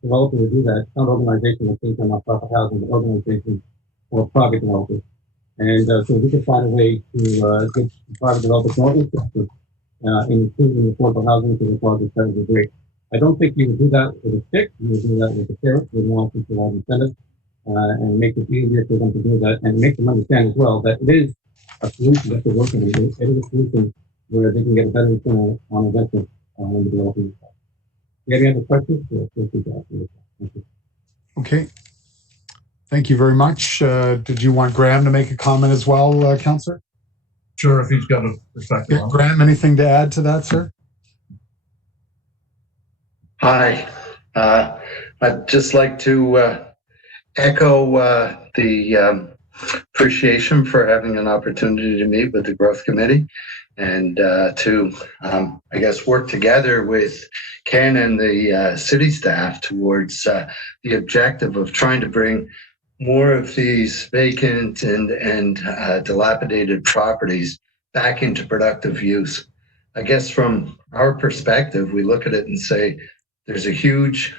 developer to do that is not organizations that think on nonprofit housing, but organizations or private developers. And so we could find a way to get private developers more interested in including affordable housing into the project. That would be great. I don't think you would do that with a stick. You would do that with a carrot. We want to provide incentives and make it easier for them to do that, and make them understand as well that it is a solution that they're working on. It is a solution where they can get a better return on investment when developing this. Do you have any other questions? Thank you. Okay. Thank you very much. Did you want Graham to make a comment as well, Councillor? Sure, if he's got a perspective. Yeah, Graham, anything to add to that, sir? Hi. I'd just like to echo the appreciation for having an opportunity to meet with the Growth Committee and to, I guess, work together with Ken and the city staff towards the objective of trying to bring more of these vacant and dilapidated properties back into productive use. I guess from our perspective, we look at it and say there's a huge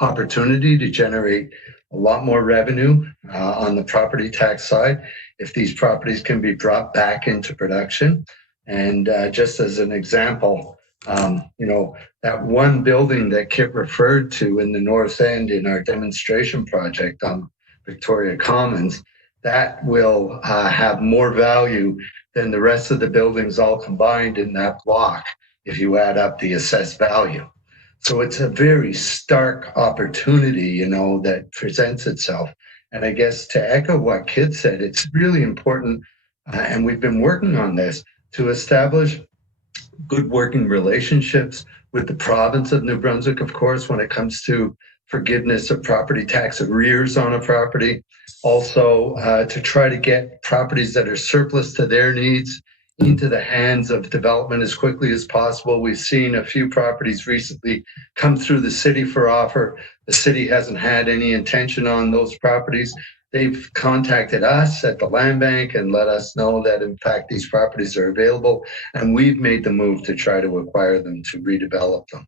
opportunity to generate a lot more revenue on the property tax side if these properties can be dropped back into production. And just as an example, that one building that Kit referred to in the North End in our demonstration project on Victoria Commons, that will have more value than the rest of the buildings all combined in that block if you add up the assessed value. So it's a very stark opportunity, that presents itself. And I guess to echo what Kit said, it's really important, and we've been working on this, to establish good working relationships with the province of New Brunswick, of course, when it comes to forgiveness of property tax arrears on a property. Also, to try to get properties that are surplus to their needs into the hands of development as quickly as possible. We've seen a few properties recently come through the city for offer. The city hasn't had any intention on those properties. They've contacted us at the land bank and let us know that in fact these properties are available, and we've made the move to try to acquire them, to redevelop them.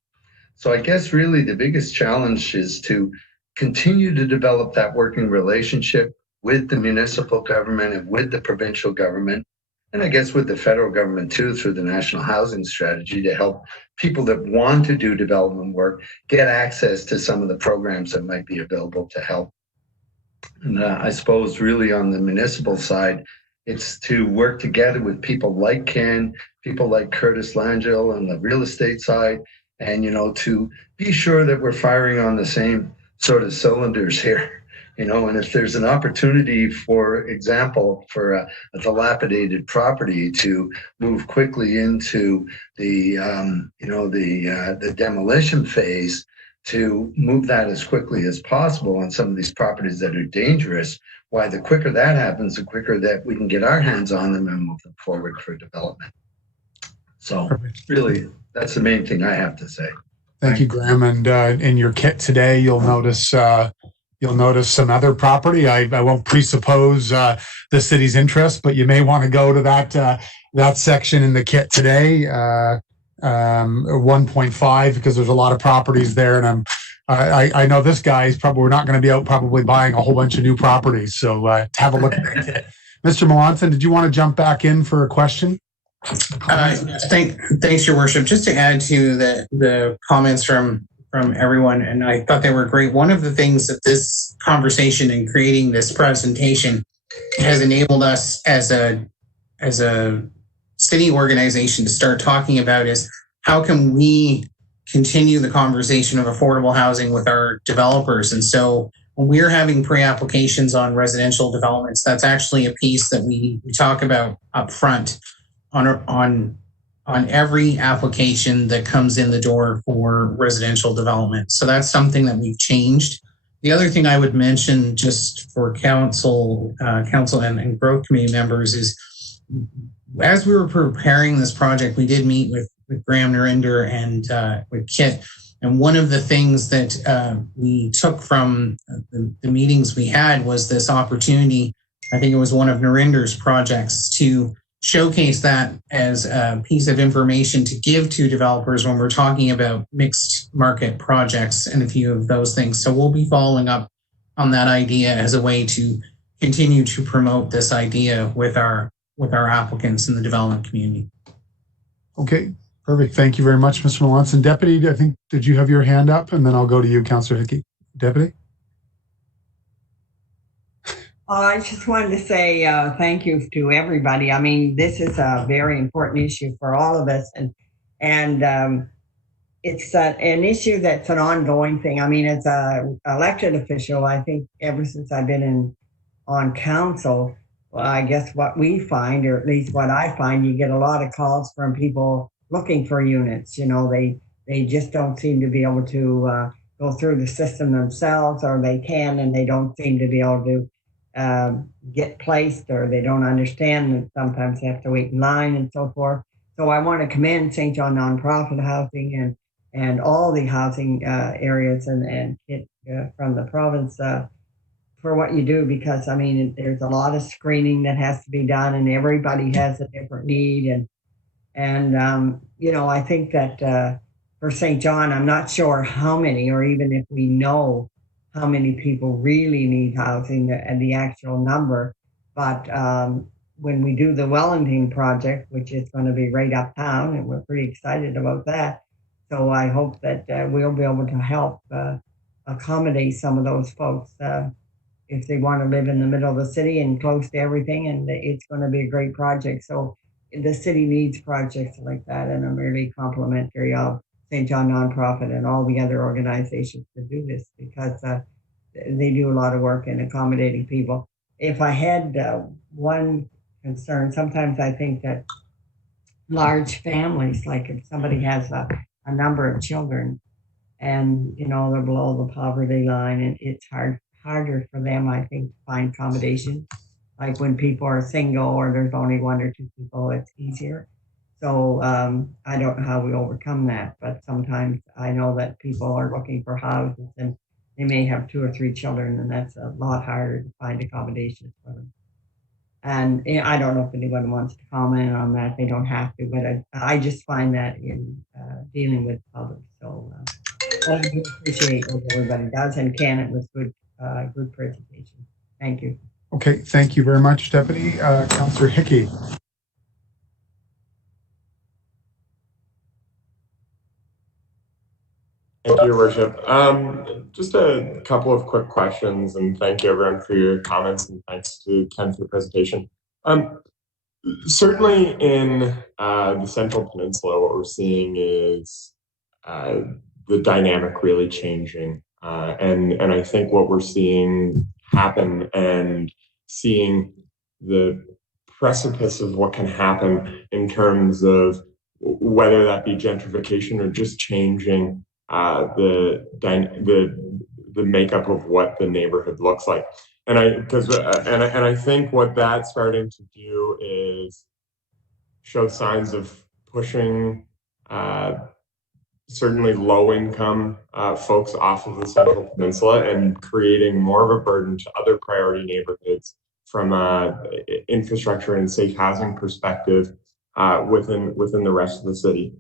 So I guess really the biggest challenge is to continue to develop that working relationship with the municipal government and with the provincial government, and I guess with the federal government too, through the National Housing Strategy, to help people that want to do development work get access to some of the programs that might be available to help. And I suppose really on the municipal side, it's to work together with people like Ken, people like Curtis Langell on the real estate side, and to be sure that we're firing on the same sort of cylinders here. And if there's an opportunity, for example, for a dilapidated property to move quickly into the demolition phase, to move that as quickly as possible on some of these properties that are dangerous, why the quicker that happens, the quicker that we can get our hands on them and move them forward for development. So really, that's the main thing I have to say. Thank you, Graham. And in your kit today, you'll notice some other property. I won't presuppose the city's interest, but you may want to go to that section in the kit today, 1.5, because there's a lot of properties there, and I know this guy's we're not going to be out probably buying a whole bunch of new properties. So have a look at that kit. Mr. Melanson, did you want to jump back in for a question? Thanks, Your Worship. Just to add to the comments from everyone, and I thought they were great. One of the things that this conversation and creating this presentation has enabled us as a city organization to start talking about is how can we continue the conversation of affordable housing with our developers. And so when we're having pre-applications on residential developments, that's actually a piece that we talk about up front on every application that comes in the door for residential development. So that's something that we've changed. The other thing I would mention just for council and growth committee members is, as we were preparing this project, we did meet with Graham Narinder and with Kit. And one of the things that we took from the meetings we had was this opportunity, I think it was one of Narinder's projects, to showcase that as a piece of information to give to developers when we're talking about mixed market projects and a few of those things. So we'll be following up on that idea as a way to continue to promote this idea with our applicants in the development community. Okay, perfect. Thank you very much, Mr. Melanson. Deputy, I think, did you have your hand up? And then I'll go to you, Councillor Hickey. Deputy? I just wanted to say thank you to everybody. I mean, this is a very important issue for all of us, and it's an issue that's an ongoing thing. I mean, as an elected official, I think ever since I've been on council, well, I guess what we find, or at least what I find, you get a lot of calls from people looking for units. They just don't seem to be able to go through the system themselves, or they can and they don't seem to be able to get placed, or they don't understand that sometimes they have to wait in line and so forth. So I want to commend St. John Nonprofit Housing and all the housing areas and from the province for what you do, because I mean, there's a lot of screening that has to be done, and everybody has a different need. And I think that for St. John, I'm not sure how many, or even if we know how many people really need housing and the actual number. But when we do the Wellington project, which is going to be right uptown, and we're pretty excited about that. So I hope that we'll be able to help accommodate some of those folks if they want to live in the middle of the city and close to everything. And it's going to be a great project. So the city needs projects like that, and I'm really complimentary of St. John Nonprofit and all the other organizations to do this, because they do a lot of work in accommodating people. If I had one concern, sometimes I think that large families, like if somebody has a number of children and, they're below the poverty line, and it's harder for them, I think, to find accommodation. Like when people are single or there's only one or two people, it's easier. So I don't know how we overcome that, but sometimes I know that people are looking for houses and they may have 2 or 3 children, and that's a lot harder to find accommodations for them. And I don't know if anyone wants to comment on that. They don't have to, but I just find that in dealing with public. So I do appreciate what everybody does, and Ken, it was good presentation. Thank you. Okay, thank you very much, Deputy. Councillor Hickey. Thank you, Your Worship. Just a couple of quick questions, and thank you everyone for your comments, and thanks to Ken for the presentation. Certainly in the Central Peninsula, what we're seeing is the dynamic really changing. And I think what we're seeing happen and seeing the precipice of what can happen in terms of whether that be gentrification or just changing the makeup of what the neighborhood looks like. And I think what that's starting to do is show signs of pushing certainly low-income folks off of the Central Peninsula and creating more of a burden to other priority neighborhoods from infrastructure and safe housing perspective within the rest of the city.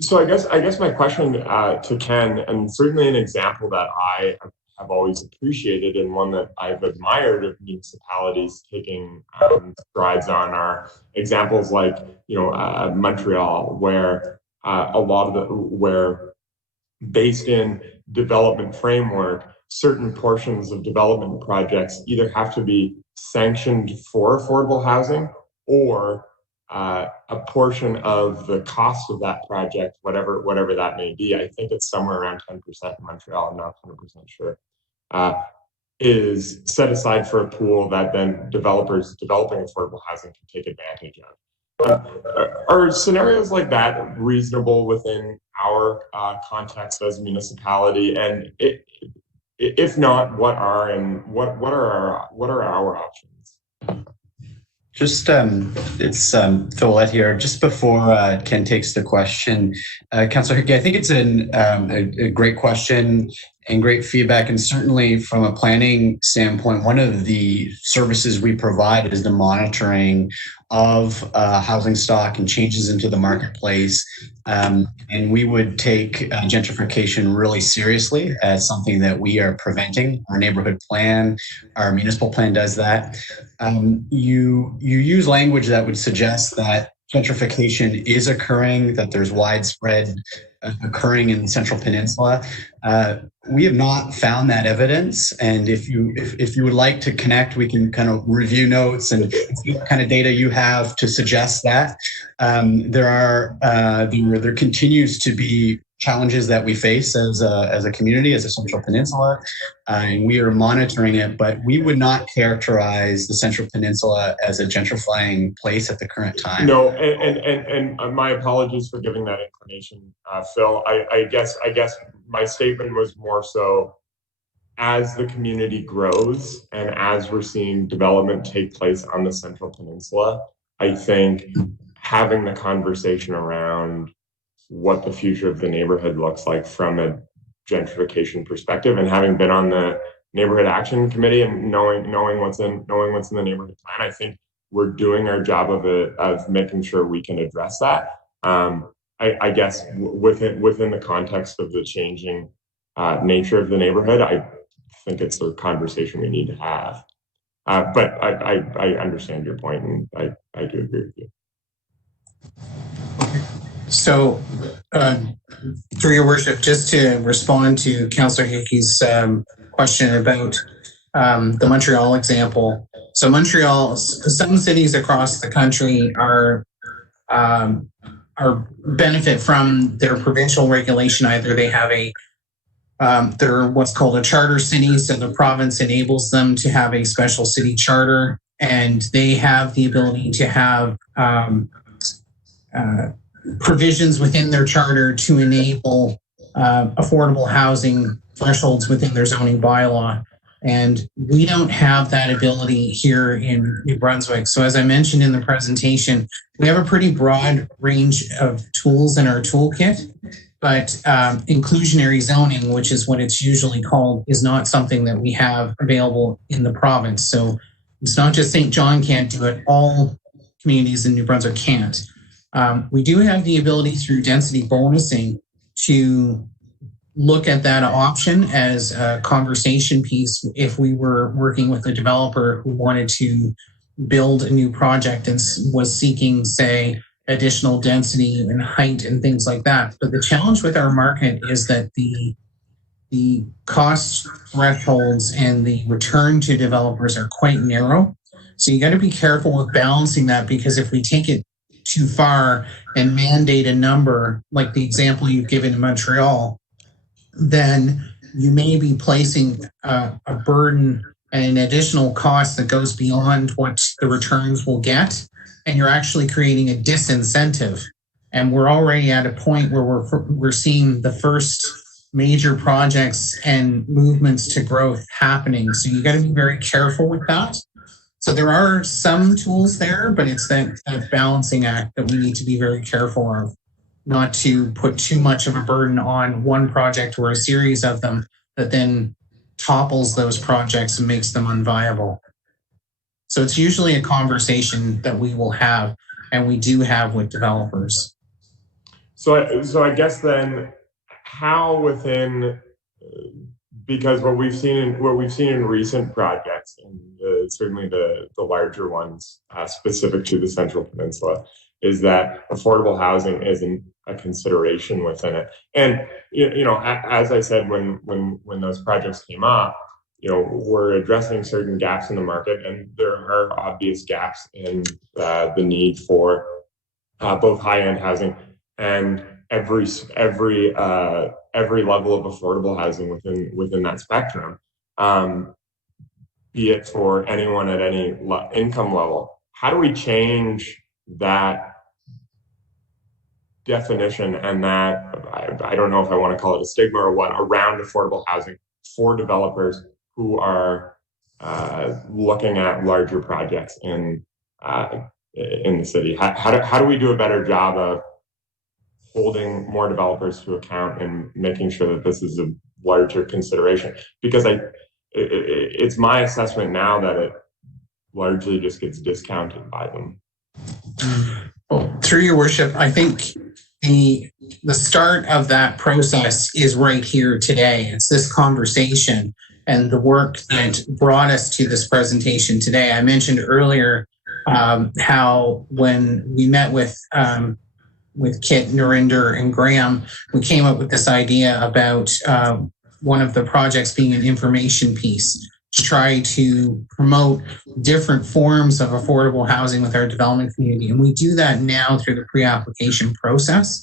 So I guess my question to Ken, and certainly an example that I have always appreciated and one that I've admired of municipalities taking strides on, are examples like Montreal, where where based in development framework, certain portions of development projects either have to be sanctioned for affordable housing or a portion of the cost of that project, whatever that may be. I think it's somewhere around 10% in Montreal. I'm not 100% sure. Is set aside for a pool that then developers developing affordable housing can take advantage of. Are scenarios like that reasonable within our context as a municipality? And if not, what are our options? Just it's Phil here. Just before Ken takes the question, Councillor Hickey, I think it's a great question and great feedback. And certainly from a planning standpoint, one of the services we provide is the monitoring of housing stock and changes into the marketplace. And we would take gentrification really seriously as something that we are preventing. Our neighborhood plan, our municipal plan does that. You use language that would suggest that gentrification is occurring, that there's widespread occurring in the Central Peninsula. We have not found that evidence, and if you would like to connect, we can kind of review notes and see what kind of data you have to suggest that. There continues to be challenges that we face as a community, as a Central Peninsula, and we are monitoring it, but we would not characterize the Central Peninsula as a gentrifying place at the current time. No, and my apologies for giving that information, Phil. I guess my statement was more so, as the community grows and as we're seeing development take place on the Central Peninsula, I think having the conversation around what the future of the neighborhood looks like from a gentrification perspective, and having been on the neighborhood action committee and knowing what's in the neighborhood plan, I think we're doing our job of making sure we can address that. I guess within the context of the changing nature of the neighborhood, I think it's the conversation we need to have. But I understand your point, and I do agree with you. So, through your worship, just to respond to Councillor Hickey's question about the Montreal example. So Montreal, some cities across the country are benefit from their provincial regulation. Either they have they're what's called a charter city, so the province enables them to have a special city charter, and they have the ability to have provisions within their charter to enable affordable housing thresholds within their zoning bylaw. And we don't have that ability here in New Brunswick. So as I mentioned in the presentation, we have a pretty broad range of tools in our toolkit, but inclusionary zoning, which is what it's usually called, is not something that we have available in the province. So it's not just St. John can't do it, all communities in New Brunswick can't. We do have the ability through density bonusing to look at that option as a conversation piece if we were working with a developer who wanted to build a new project and was seeking, say, additional density and height and things like that. But the challenge with our market is that the cost thresholds and the return to developers are quite narrow. So you got to be careful with balancing that, because if we take it too far and mandate a number, like the example you've given in Montreal, then you may be placing a burden and an additional cost that goes beyond what the returns will get, and you're actually creating a disincentive. And we're already at a point where we're seeing the first major projects and movements to growth happening. So you got to be very careful with that. So there are some tools there, but it's that balancing act that we need to be very careful of, not to put too much of a burden on one project or a series of them that then topples those projects and makes them unviable. So it's usually a conversation that we will have, and we do have with developers. So I guess then, how within, because what we've seen in recent projects, and certainly the larger ones specific to the Central Peninsula, is that affordable housing isn't a consideration within it. And as I said, when those projects came up, we're addressing certain gaps in the market, and there are obvious gaps in the need for both high-end housing and every level of affordable housing within that spectrum, be it for anyone at any income level. How do we change that definition and that, I don't know if I want to call it a stigma or what, around affordable housing for developers who are looking at larger projects in the city? How do we do a better job of holding more developers to account and making sure that this is a larger consideration? Because it's my assessment now that it largely just gets discounted by them. Well, through your worship, I think the start of that process is right here today. It's this conversation and the work that brought us to this presentation today. I mentioned earlier how when we met with Kit, Narinder, and Graham, we came up with this idea about one of the projects being an information piece to try to promote different forms of affordable housing with our development community. And we do that now through the pre-application process.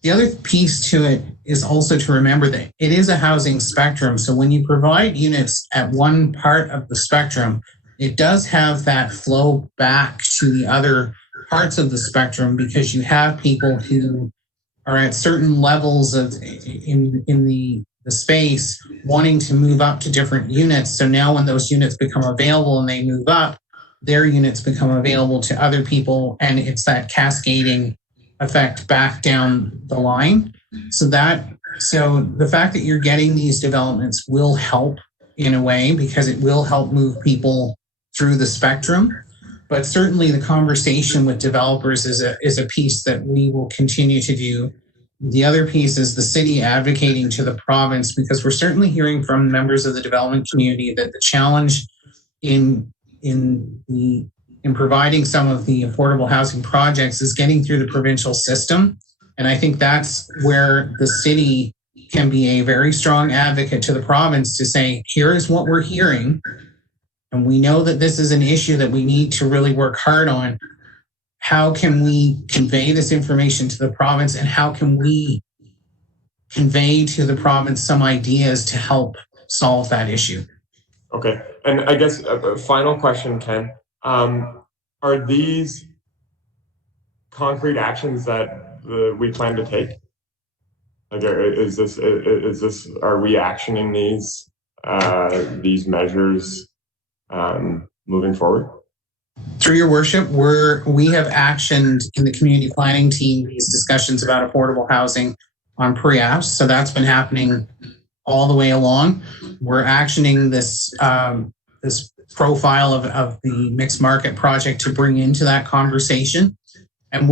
The other piece to it is also to remember that it is a housing spectrum. So when you provide units at one part of the spectrum, it does have that flow back to the other parts of the spectrum, because you have people who are at certain levels of in the space wanting to move up to different units. So now when those units become available and they move up, their units become available to other people, and it's that cascading effect back down the line. So the fact that you're getting these developments will help in a way, because it will help move people through the spectrum. But certainly the conversation with developers is a piece that we will continue to do. The other piece is the city advocating to the province, because we're certainly hearing from members of the development community that the challenge in providing some of the affordable housing projects is getting through the provincial system. And I think that's where the city can be a very strong advocate to the province to say, here is what we're hearing. And we know that this is an issue that we need to really work hard on. How can we convey this information to the province, and how can we convey to the province some ideas to help solve that issue? Okay. And I guess a final question, Ken. Are these concrete actions that we plan to take? Like, are we actioning these measures moving forward? Through your worship, we have actioned in the community planning team these discussions about affordable housing on pre-apps. So that's been happening all the way along. We're actioning this profile of the mixed market project to bring into that conversation. And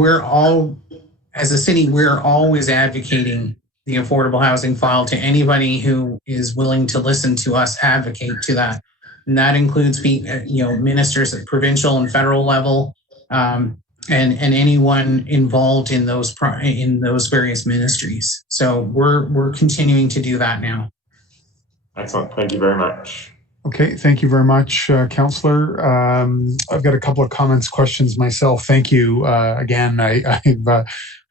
as a city, we're always advocating the affordable housing file to anybody who is willing to listen to us advocate to that. And that includes ministers at provincial and federal level, and anyone involved in those various ministries. So we're continuing to do that now. Excellent. Thank you very much. Okay, thank you very much, Councillor. I've got a couple of comments, questions myself. Thank you again. I've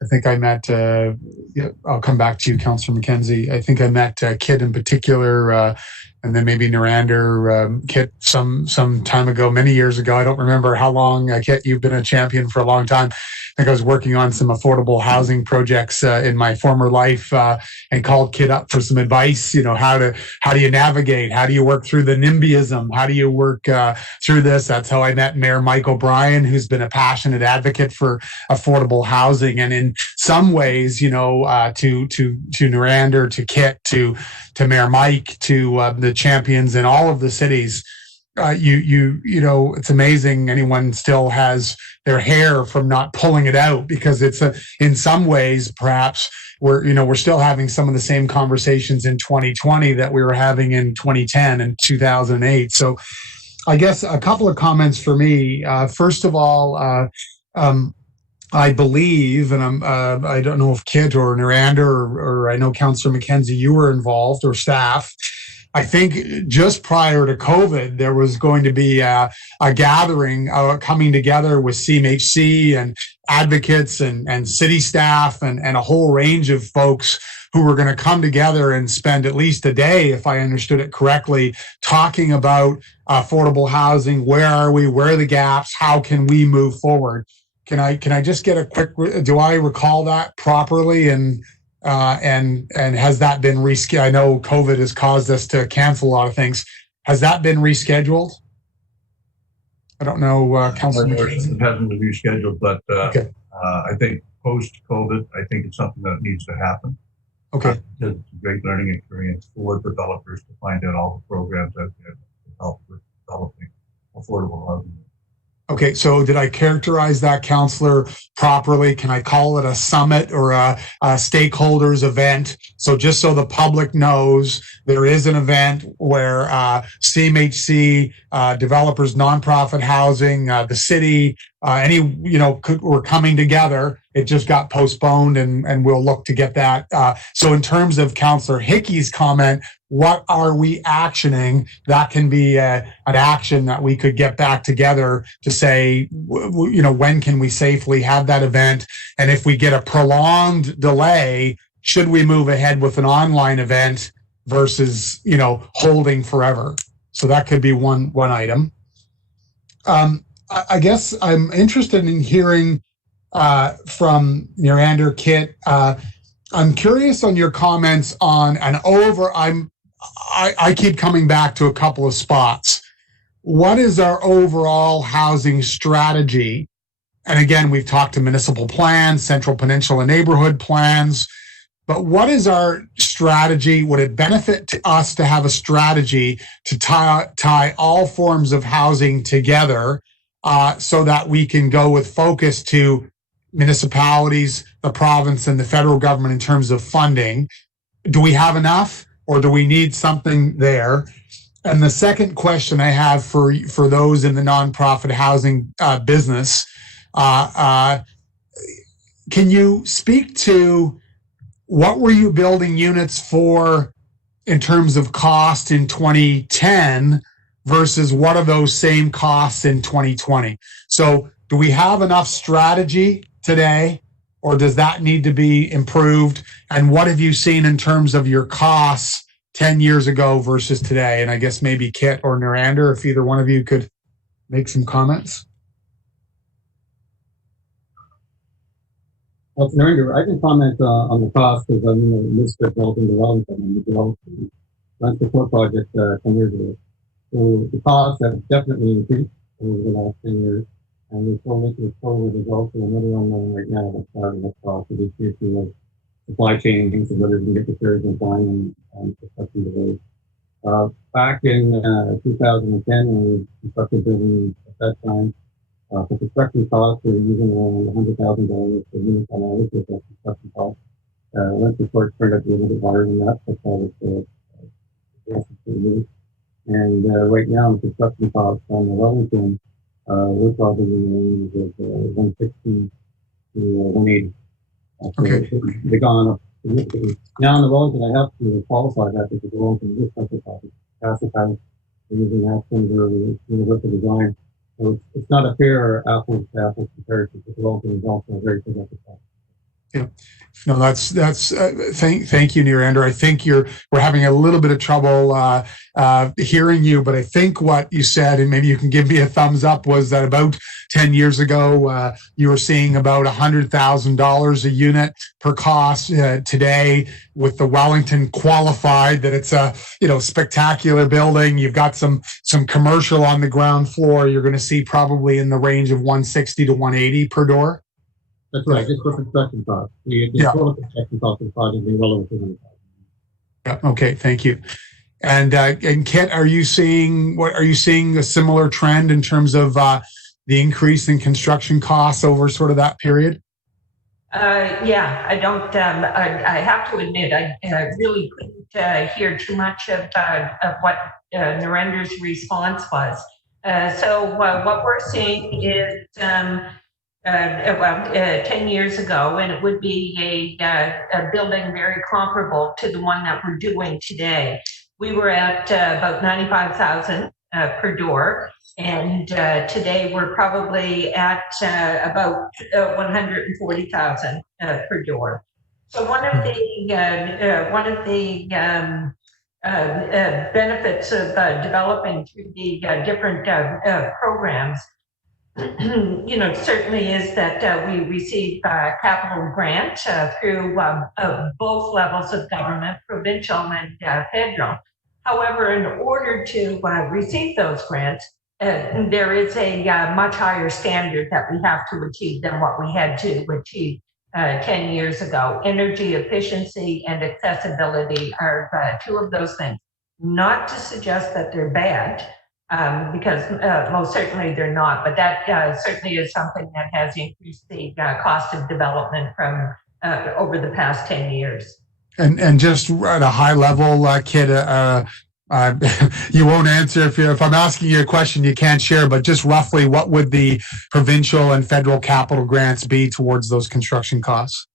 I think I met, I'll come back to you, Councillor McKenzie. I think I met Kit in particular, and then maybe Narander, Kit some time ago, many years ago. I don't remember how long, Kit, you've been a champion for a long time. I think I was working on some affordable housing projects in my former life and called Kit up for some advice. How do you navigate? How do you work through the NIMBYism? How do you work through this? That's how I met Mayor Mike O'Brien, who's been a passionate advocate for affordable housing. And in some ways, to Narander, to Kit, to Mayor Mike, to the champions in all of the cities, it's amazing anyone still has their hair from not pulling it out, because it's in some ways perhaps we're still having some of the same conversations in 2020 that we were having in 2010 and 2008. So I guess a couple of comments for me. First of all, I believe, and I don't know if Kit or Narander or I know Councillor McKenzie, you were involved, or staff. I think just prior to COVID, there was going to be a gathering coming together with CMHC and advocates and city staff and a whole range of folks who were going to come together and spend at least a day, if I understood it correctly, talking about affordable housing. Where are we? Where are the gaps? How can we move forward? Can I just get a quick? Do I recall that properly? And has that been rescheduled? I know COVID has caused us to cancel a lot of things. Has that been rescheduled? I don't know, Councilor. It hasn't been rescheduled, but okay. I think post-COVID, I think it's something that needs to happen. Okay. It's a great learning experience for developers to find out all the programs out there to help with developing affordable housing. Okay, so did I characterize that, Councillor, properly? Can I call it a summit or a stakeholders event? So just so the public knows, there is an event where CMHC, developers, nonprofit housing, the city, we're coming together. It just got postponed, and we'll look to get that. So in terms of Councillor Hickey's comment, what are we actioning? That can be an action that we could get back together to say, when can we safely have that event? And if we get a prolonged delay, should we move ahead with an online event versus, holding forever? So that could be one item. I guess I'm interested in hearing from Narander, Kit. I'm curious on your comments on I keep coming back to a couple of spots. What is our overall housing strategy? And again, we've talked to municipal plans, Central Peninsula neighborhood plans, but what is our strategy? Would it benefit to us to have a strategy to tie all forms of housing together so that we can go with focus to municipalities, the province, and the federal government in terms of funding? Do we have enough, or do we need something there? And the second question I have for those in the nonprofit housing business, can you speak to what were you building units for in terms of cost in 2010 versus what are those same costs in 2020? So do we have enough strategy today, or does that need to be improved? And what have you seen in terms of your costs 10 years ago versus today? And I guess maybe Kit or Narander, if either one of you could make some comments. Well, Narander, I can comment on the cost because I'm in the midst of building development and the development rent support project 10 years ago. So the costs have definitely increased over the last 10 years. And we're still looking at COVID is also another unknown right now that's starting to cost of this issue of supply chain things and whether we can get the fares in time and construction delays. Back in 2010, when we constructed buildings at that time, for construction costs, we were using around $100,000 per unit on average with that construction cost. Rent support turned out to be a little bit higher than that, but that was pretty good. And right now, in construction costs on the Wellington, we're probably in the range of 160 to 180. Okay. They've gone up significantly. Now on the Wellington, I have to qualify that because the Wellington is such a project. Passive house, they're using Aspen's or universal design. So it's not a fair apples to apples comparison because the Wellington is also a very productive project. No, that's thank you, Neerander. I think we're having a little bit of trouble hearing you, but I think what you said, and maybe you can give me a thumbs up, was that about 10 years ago you were seeing about $100,000 a unit per cost. Today, with the Wellington qualified, that it's a spectacular building. You've got some commercial on the ground floor. You're going to see probably in the range of 160 to 180 per door. That's right. Just for construction costs. The total construction cost of the project being well over $200,000. Yeah. Okay. Thank you. And Kit, are you seeing a similar trend in terms of the increase in construction costs over sort of that period? Yeah, I don't. I have to admit, I really couldn't hear too much of what Narendra's response was. So what we're seeing is. 10 years ago, and it would be a building very comparable to the one that we're doing today. We were at about 95,000 per door, and today we're probably at about 140,000 per door. So one of the benefits of developing through the different programs certainly is that we receive capital grant through both levels of government, provincial and federal. However, in order to receive those grants, there is a much higher standard that we have to achieve than what we had to achieve 10 years ago. Energy efficiency and accessibility are two of those things. Not to suggest that they're bad, because most certainly they're not, but that certainly is something that has increased the cost of development from over the past 10 years. And just at a high level, Kit, you won't answer if I'm asking you a question you can't share, but just roughly, what would the provincial and federal capital grants be towards those construction costs?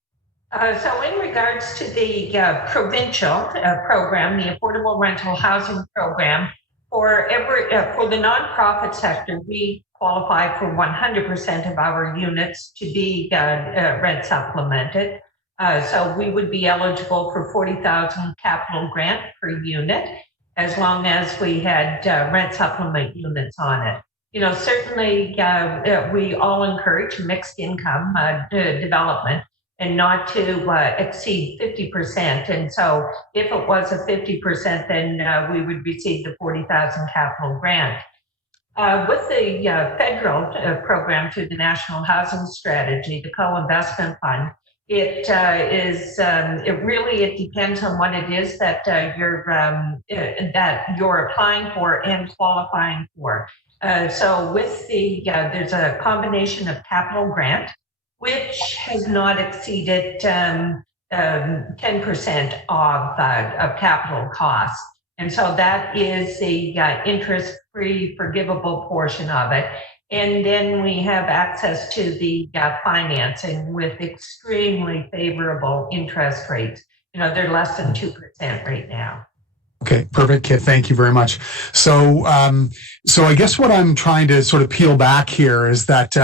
So in regards to the provincial program, the Affordable Rental Housing Program, for the nonprofit sector, we qualify for 100% of our units to be rent supplemented. So we would be eligible for 40,000 capital grant per unit, as long as we had rent supplement units on it. Certainly we all encourage mixed income development, and not to exceed 50%. And so if it was a 50%, then we would receive the 40,000 capital grant. With the federal program through the National Housing Strategy, the co-investment fund, it depends on what it is that you're applying for and qualifying for. So with there's a combination of capital grant, which has not exceeded 10% of capital costs. And so that is the interest-free forgivable portion of it. And then we have access to the financing with extremely favorable interest rates. They're less than 2% right now. Okay, perfect, Kit. Thank you very much. So I guess what I'm trying to sort of peel back here is that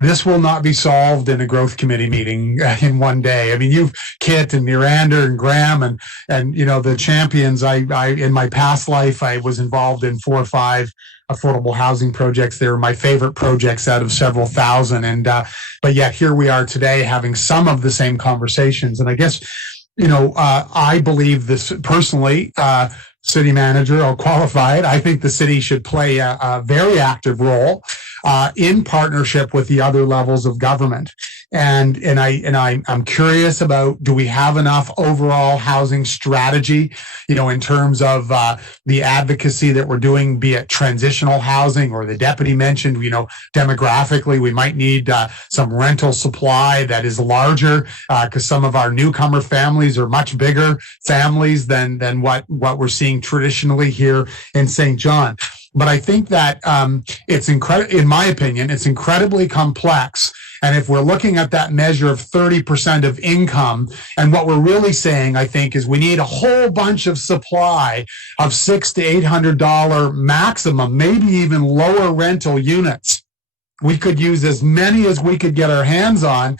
this will not be solved in a growth committee meeting in one day. I mean, you've Kit and Neerander and Graham and the champions. I in my past life, I was involved in 4 or 5 affordable housing projects. They were my favorite projects out of several thousand. But yet here we are today having some of the same conversations. And I guess, I believe this personally, city manager, I'll qualify it. I think the city should play a very active role in partnership with the other levels of government. And I'm curious about, do we have enough overall housing strategy, in terms of the advocacy that we're doing, be it transitional housing, or the deputy mentioned, demographically, we might need some rental supply that is larger, because some of our newcomer families are much bigger families than what we're seeing traditionally here in St. John. But I think that it's in my opinion, it's incredibly complex. And if we're looking at that measure of 30% of income, and what we're really saying, I think, is we need a whole bunch of supply of $600 to $800 maximum, maybe even lower rental units. We could use as many as we could get our hands on.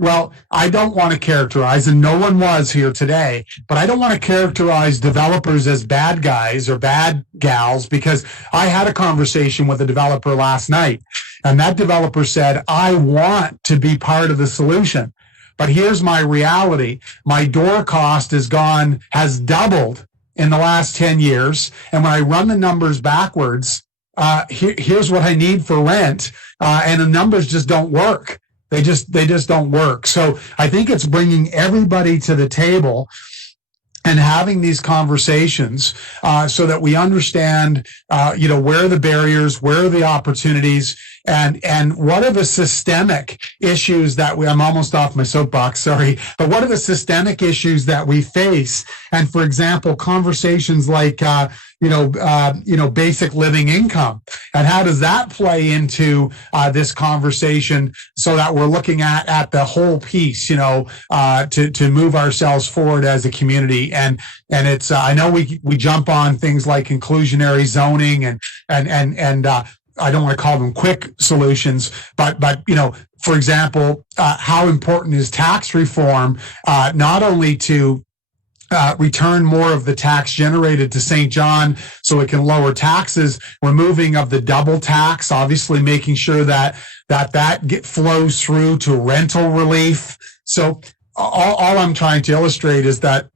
Well, I don't want to characterize, and no one was here today, but I don't want to characterize developers as bad guys or bad gals, because I had a conversation with a developer last night, and that developer said, I want to be part of the solution. But here's my reality. My door cost has doubled in the last 10 years. And when I run the numbers backwards, here's what I need for rent. And the numbers just don't work. They just don't work. So I think it's bringing everybody to the table and having these conversations so that we understand, where are the barriers, where are the opportunities, and what are the systemic issues that I'm almost off my soapbox, sorry, but what are the systemic issues that we face? And for example, conversations like, basic living income, and how does that play into this conversation, so that we're looking at the whole piece, to move ourselves forward as a community. And it's I know we jump on things like inclusionary zoning and I don't want to call them quick solutions, but for example, how important is tax reform, not only to return more of the tax generated to St. John so it can lower taxes, removing of the double tax, obviously making sure that flows through to rental relief. So all I'm trying to illustrate is that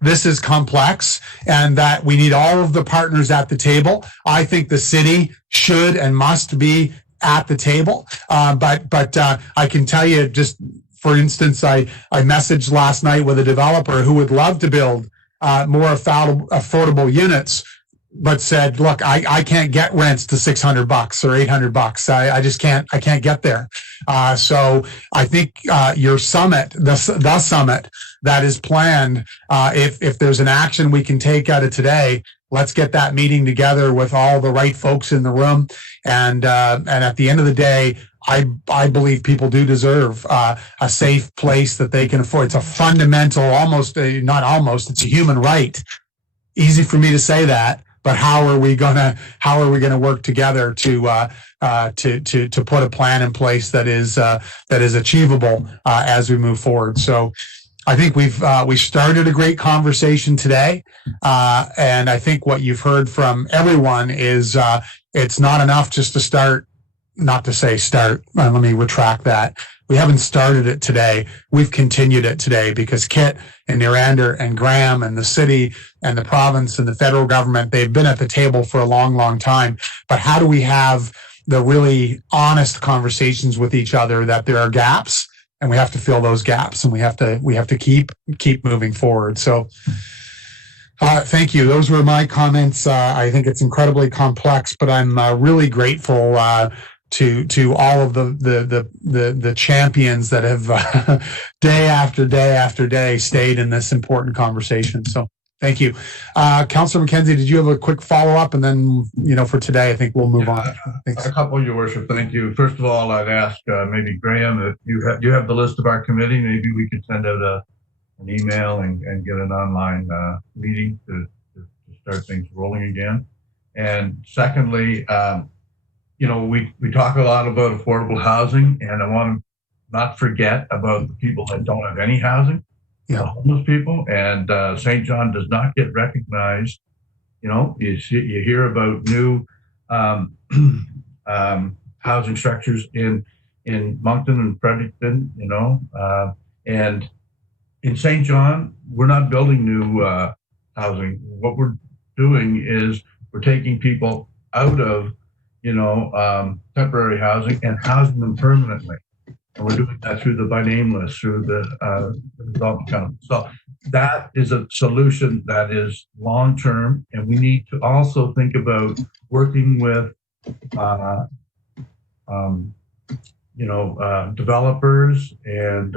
this is complex, and that we need all of the partners at the table. I think the city should and must be at the table. But I can tell you, just for instance, I messaged last night with a developer who would love to build more affordable units, but said, look, I can't get rents to $600 or $800. I just can't get there. So I think your summit, the summit that is planned, if there's an action we can take out of today, let's get that meeting together with all the right folks in the room. And at the end of the day, I believe people do deserve a safe place that they can afford. It's a fundamental, it's a human right. Easy for me to say that, but how are we gonna work together to put a plan in place that is achievable as we move forward? So I think we started a great conversation today, and I think what you've heard from everyone is it's not enough just to start. Not to say start. Let me retract that. We haven't started it today. We've continued it today because Kit and Nirander and Graham and the city and the province and the federal government, they've been at the table for a long, long time. But how do we have the really honest conversations with each other that there are gaps, and we have to fill those gaps, and we have to keep moving forward. So thank you. Those were my comments. I think it's incredibly complex, but I'm really grateful to all of the champions that have day after day after day stayed in this important conversation. So thank you. Councillor McKenzie, did you have a quick follow-up? And then, for today, I think we'll move on. Thanks. A couple, Your Worship. Thank you. First of all, I'd ask maybe Graham, if you have the list of our committee, maybe we could send out an email and get an online meeting to start things rolling again. And secondly, we talk a lot about affordable housing, and I want to not forget about the people that don't have any housing, the homeless people. And St. John does not get recognized. You hear about new housing structures in Moncton and Fredericton, and in St. John, we're not building new housing. What we're doing is we're taking people out of temporary housing and housing them permanently. And we're doing that through the by name list, through the development company. So that is a solution that is long-term. And we need to also think about working with, developers and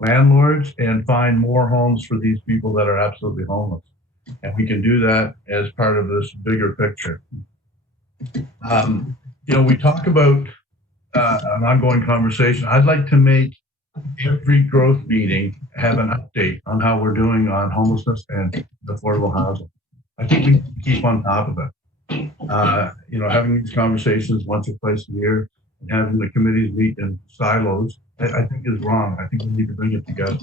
landlords and find more homes for these people that are absolutely homeless. And we can do that as part of this bigger picture. We talk about an ongoing conversation. I'd like to make every growth meeting have an update on how we're doing on homelessness and affordable housing. I think we can keep on top of it. Having these conversations once or twice a year and having the committees meet in silos, I think is wrong. I think we need to bring it together.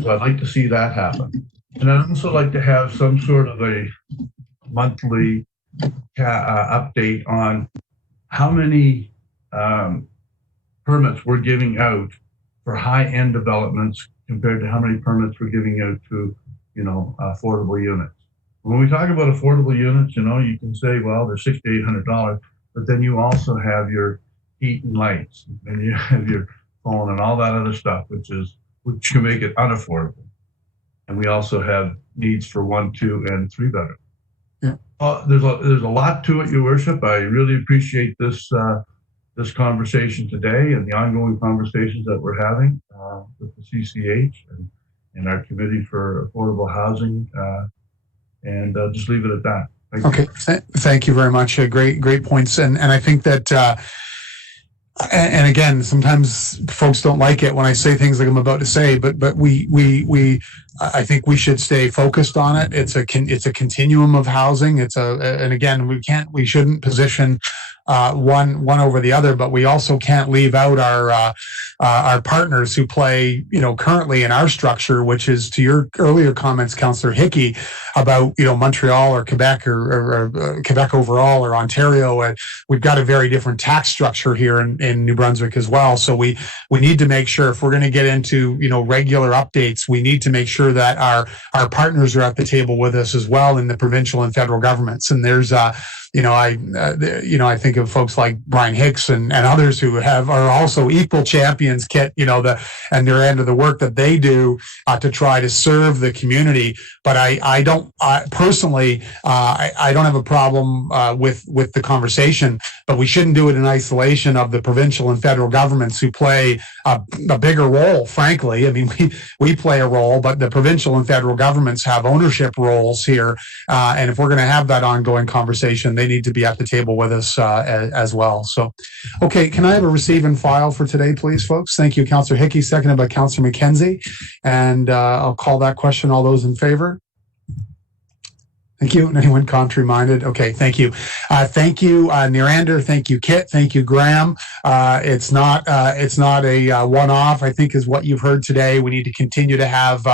So I'd like to see that happen. And I'd also like to have some sort of a monthly update on how many permits we're giving out for high-end developments compared to how many permits we're giving out to, affordable units. When we talk about affordable units, you can say, well, they're $600 to $800, but then you also have your heat and lights, and you have your phone and all that other stuff, which can make it unaffordable. And we also have needs for 1, 2, and 3 bedroom. Yeah. There's a lot to it, Your Worship. I really appreciate this conversation today and the ongoing conversations that we're having with the CCH and our Committee for Affordable Housing. And just leave it at that. Thank you very much. Great points. And I think that, and again, sometimes folks don't like it when I say things like I'm about to say, but I think we should stay focused on it. It's a continuum of housing. And again, we shouldn't position one over the other, but we also can't leave out our partners who play, currently in our structure, which is, to your earlier comments, Councillor Hickey, about, Montreal or Quebec or Quebec overall or Ontario. And we've got a very different tax structure here in New Brunswick as well. So we need to make sure, if we're going to get into, regular updates, we need to make sure that our partners are at the table with us as well in the provincial and federal governments. And there's I think of folks like Brian Hicks and others who are also equal champions, Kit, and their end of the work that they do to try to serve the community. But I don't personally have a problem with the conversation, but we shouldn't do it in isolation of the provincial and federal governments who play a bigger role, frankly. I mean, we play a role, but the provincial and federal governments have ownership roles here. And if we're going to have that ongoing conversation, they need to be at the table with us as well. So, okay, can I have a receive and file for today, please, folks? Thank you, Councillor Hickey, seconded by Councillor McKenzie. And I'll call that question. All those in favor? Thank you. And anyone contrary-minded? Okay, thank you. Thank you, Nirander. Thank you, Kit. Thank you, Graham. It's not a one-off, I think, is what you've heard today. We need to continue to have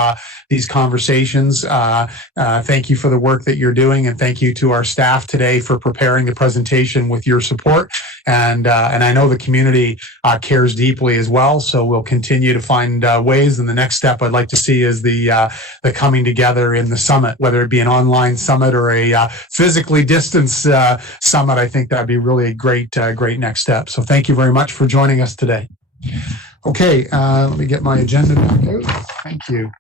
these conversations. Thank you for the work that you're doing, and thank you to our staff today for preparing the presentation with your support. And I know the community cares deeply as well. So we'll continue to find ways. And the next step I'd like to see is the coming together in the summit, whether it be an online summit or a physically distanced summit. I think that'd be really a great next step. So thank you very much for joining us today. Okay, let me get my agenda back out. Thank you.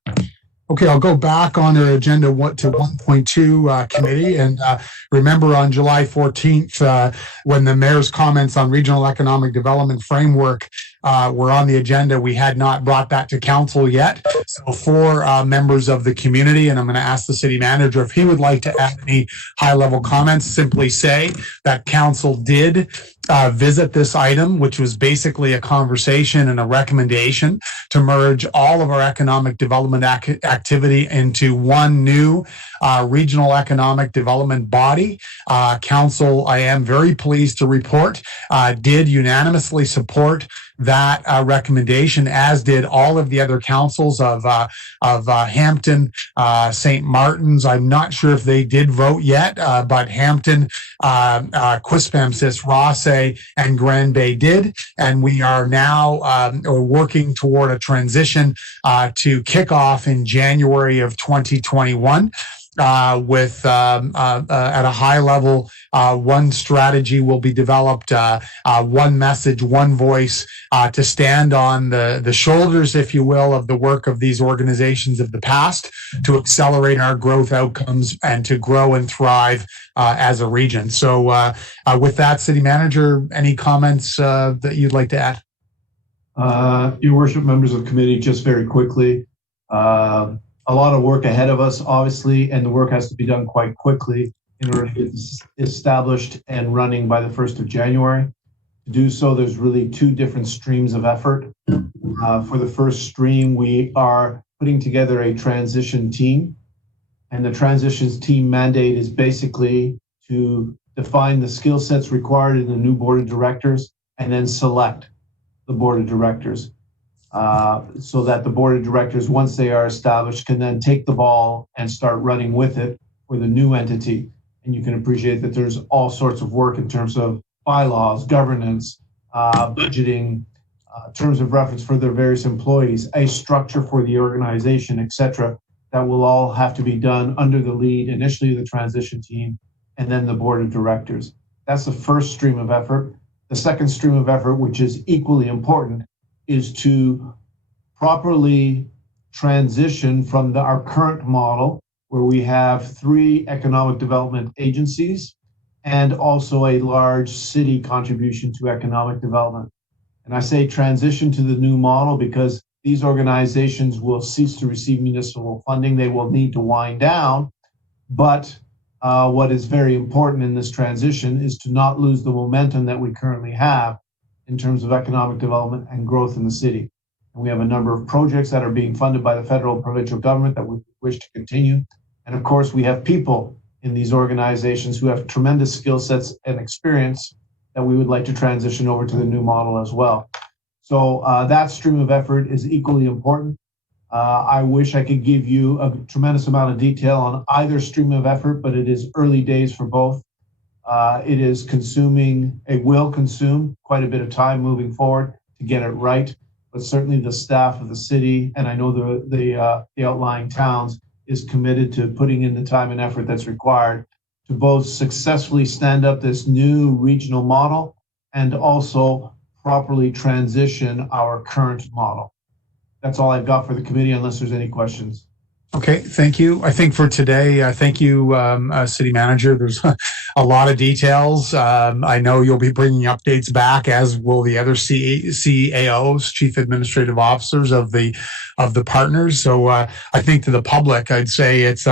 Okay, I'll go back on our agenda to 1.2 committee. And remember, on July 14th, when the mayor's comments on regional economic development framework were on the agenda, we had not brought that to council yet. So for members of the community, and I'm going to ask the city manager if he would like to add any high-level comments, simply say that council did visit this item, which was basically a conversation and a recommendation to merge all of our economic development activity into one new regional economic development body. Council, I am very pleased to report, did unanimously support that recommendation, as did all of the other councils of Hampton, St. Martin's. I'm not sure if they did vote yet, but Hampton, Quispamsis, Rosse, and Grand Bay did. And we are now working toward a transition to kick off in January of 2021. With at a high level, one strategy will be developed, one message, one voice to stand on the shoulders, if you will, of the work of these organizations of the past to accelerate our growth outcomes and to grow and thrive as a region. So with that, City Manager, any comments that you'd like to add? Your Worship, members of the committee, just very quickly. A lot of work ahead of us, obviously, and the work has to be done quite quickly in order to get this established and running by the 1st of January. To do so, there's really two different streams of effort. For the first stream, we are putting together a transition team, and the transitions team mandate is basically to define the skill sets required in the new board of directors and then select the board of directors. So that the board of directors, once they are established, can then take the ball and start running with it for the new entity. And you can appreciate that there's all sorts of work in terms of bylaws, governance, budgeting, terms of reference for their various employees, a structure for the organization, etc. That will all have to be done under the lead, initially the transition team, and then the board of directors. That's the first stream of effort. The second stream of effort, which is equally important, is to properly transition from our current model, where we have 3 economic development agencies and also a large city contribution to economic development. And I say transition to the new model because these organizations will cease to receive municipal funding. They will need to wind down. But what is very important in this transition is to not lose the momentum that we currently have in terms of economic development and growth in the city. And we have a number of projects that are being funded by the federal and provincial government that we wish to continue. And of course, we have people in these organizations who have tremendous skill sets and experience that we would like to transition over to the new model as well. So that stream of effort is equally important. I wish I could give you a tremendous amount of detail on either stream of effort, but it is early days for both. It will consume quite a bit of time moving forward to get it right, but certainly the staff of the city, and I know the outlying towns, is committed to putting in the time and effort that's required to both successfully stand up this new regional model and also properly transition our current model. That's all I've got for the committee, unless there's any questions. Okay, thank you. I think for today, thank you, City Manager. There's a lot of details. I know you'll be bringing updates back, as will the other CAOs, Chief Administrative Officers of the partners. So I think to the public, I'd say it's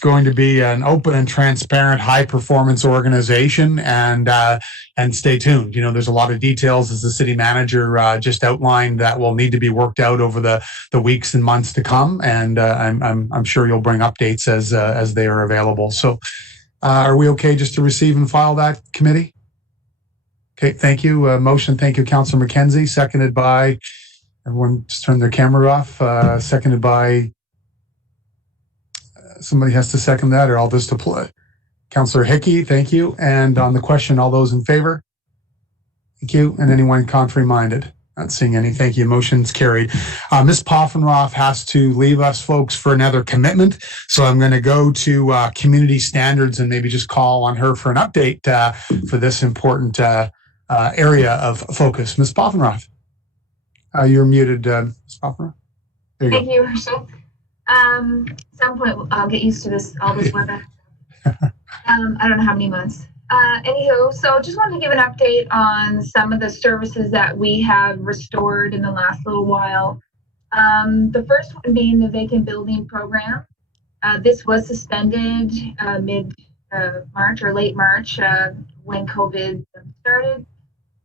going to be an open and transparent, high performance organization, and stay tuned. You know, there's a lot of details, as the City Manager just outlined, that will need to be worked out over the weeks and months to come. And I'm sure you'll bring updates as they are available. So are we okay just to receive and file that, committee? Okay, thank you. Motion, thank you, Councillor McKenzie, seconded by, everyone just turn their camera off, seconded by, somebody has to second that, or I'll just apply. Councillor Hickey, thank you. And on the question, all those in favor? Thank you. And anyone contrary minded? Not seeing any. Thank you. Motion's carried. Ms. Poffenroth has to leave us, folks, for another commitment. So I'm going to go to community standards and maybe just call on her for an update for this important area of focus. Ms. Poffenroth, you're muted, Ms. Poffenroth. Thank you, Herschel. Some point I'll get used to all this weather. I don't know how many months. Anywho, so just wanted to give an update on some of the services that we have restored in the last little while. The first one being the vacant building program. This was suspended mid-March or late March when COVID started